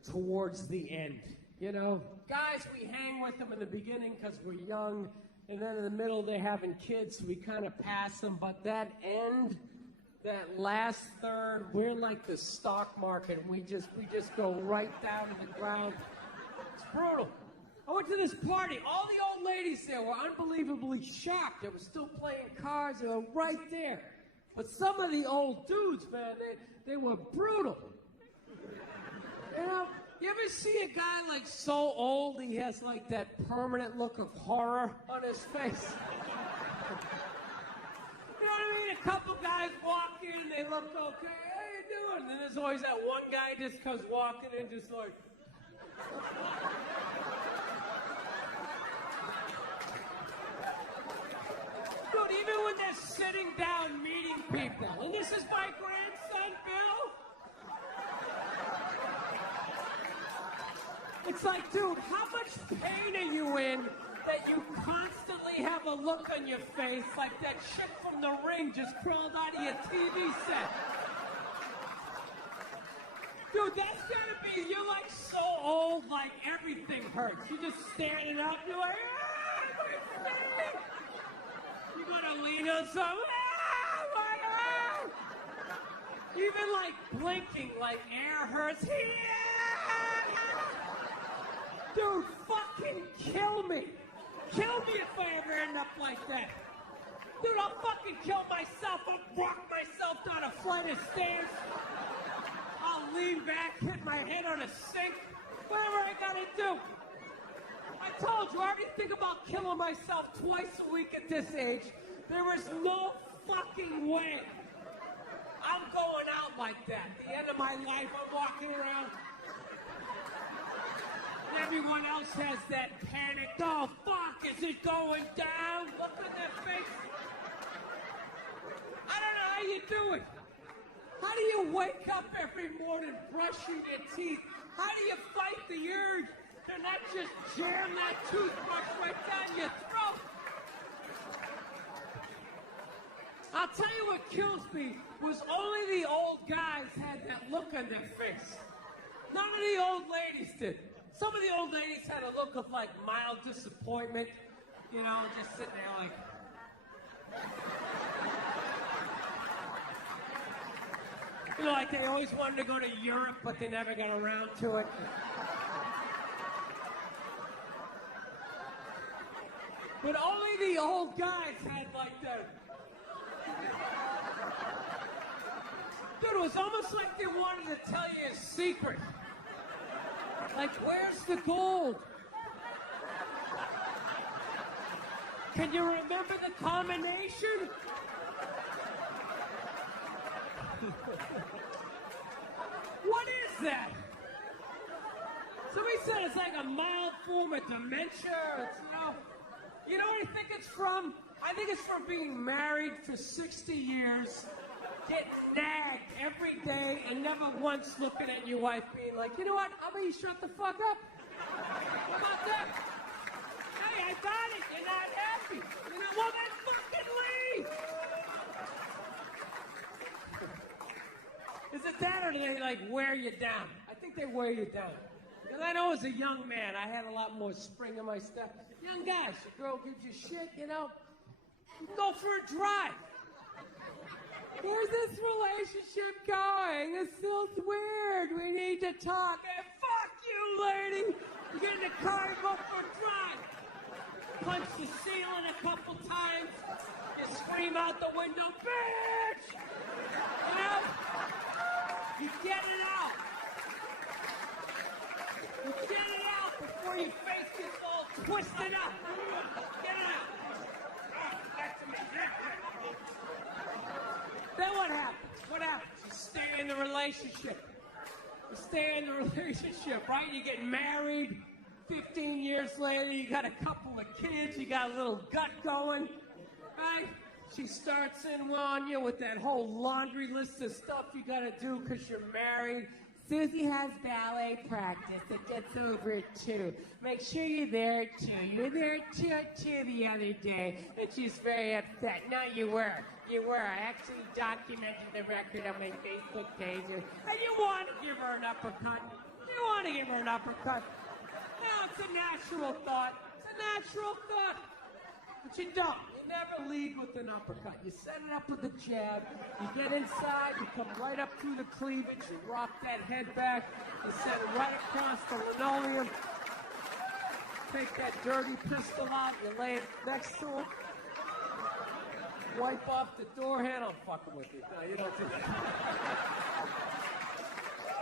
towards the end. You know, guys, we hang with them in the beginning because we're young. and then in the middle they're having kids, so we kind of pass them. But that end, that last third, we're like the stock market. We just go right down to the ground. It's brutal. I went to this party. All the old ladies there were unbelievably shocked. They were still playing cards. They were right there. But some of the old dudes, man, they were brutal. You know, you ever see a guy like so old he has like that permanent look of horror on his face? You know what I mean? A couple guys walk in, they look okay. How you doing? And then there's always that one guy just comes walking in just like... Dude, even when they're sitting down meeting people, and this is my grandson, Bill. It's like, dude, how much pain are you in that you constantly have a look on your face like that chick from The Ring just crawled out of your TV set? Dude, that's gonna be, you're like so old, like everything hurts. You're just standing up, you're like, ah, you're gonna lean on something, ah, my God. Even like blinking, like air hurts. Dude, fucking kill me. Kill me if I ever end up like that. Dude, I'll fucking kill myself. I'll rock myself down a flight of stairs. I'll lean back, hit my head on a sink. Whatever I gotta do. I told you, I already think about killing myself twice a week at this age. There is no fucking way I'm going out like that. At the end of my life, I'm walking around. Everyone else has that panic. Oh, fuck, is it going down? Look at their face. I don't know how you do it. How do you wake up every morning brushing your teeth? How do you fight the urge to not just jam that toothbrush right down your throat? I'll tell you what kills me was only the old guys had that look on their face. None of the old ladies did. Some of the old ladies had a look of like mild disappointment, you know, just sitting there like. You know, like they always wanted to go to Europe, but they never got around to it. But only the old guys had like that. Dude, it was almost like they wanted to tell you a secret. Like, where's the gold? Can you remember the combination? What is that? Somebody said it's like a mild form of dementia. It's, you know what I think it's from? I think it's from being married for 60 years, getting nagged every day, and never once looking at your wife being like, you know what, how about you shut the fuck up? How about that? Hey, I got it, you're not happy. You know, well then fucking leave! Is it that or do they like wear you down? I think they wear you down. Because I know as a young man, I had a lot more spring in my step. Young guys, the girl gives you shit, you know, go for a drive. Where's this relationship going? This feels weird. We need to talk. Hey, fuck you, lady. You get in the car and go for a drive. Punch the ceiling a couple times. You scream out the window, bitch! You know? You get it out. You get it out before your face gets all twisted up. Get it out. Back to me. Then what happens? What happens? You stay in the relationship. You stay in the relationship, right? You get married. 15 years later, you got a couple of kids. You got a little gut going, right? She starts in on you with that whole laundry list of stuff you got to do because you're married. Susie has ballet practice. It gets over it, too. Make sure you're there, too. You were there, too, the other day. And she's very upset. No, you were. You were. I actually documented the record on my Facebook page. And you want to give her an uppercut. You want to give her an uppercut. No, it's a natural thought. It's a natural thought. But you don't. You never lead with an uppercut. You set it up with a jab. You get inside. You come right up through the cleavage. You rock that head back. You set it right across the linoleum. Take that dirty pistol out. You lay it next to him. Wipe off the door handle. I'm fucking with you. No, you don't do that.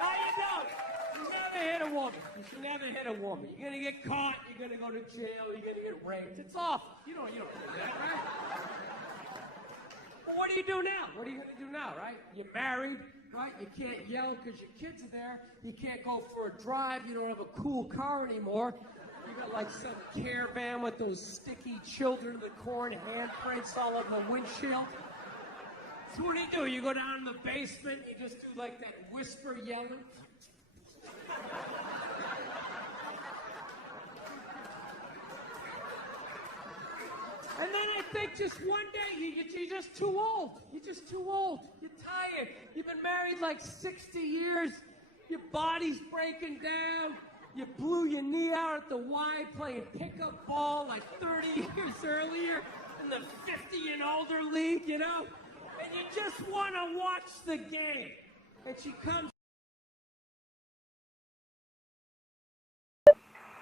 No, you don't. You never hit a woman. You should never hit a woman. You're gonna get caught. You're gonna go to jail. You're gonna get raped. It's awful. You don't do that, right? Well, what do you do now? What are you gonna do now, right? You're married, right? You can't yell because your kids are there. You can't go for a drive. You don't have a cool car anymore. You got like some caravan with those sticky children of the corn handprints all over the windshield. So what do? You go down in the basement, you just do like that whisper yelling. And then I think just one day, you're just too old. You're just too old. You're tired. You've been married like 60 years. Your body's breaking down. You blew your knee out at the Y playing pickup ball like 30 years earlier in the 50 and older league, you know? And you just want to watch the game. And she comes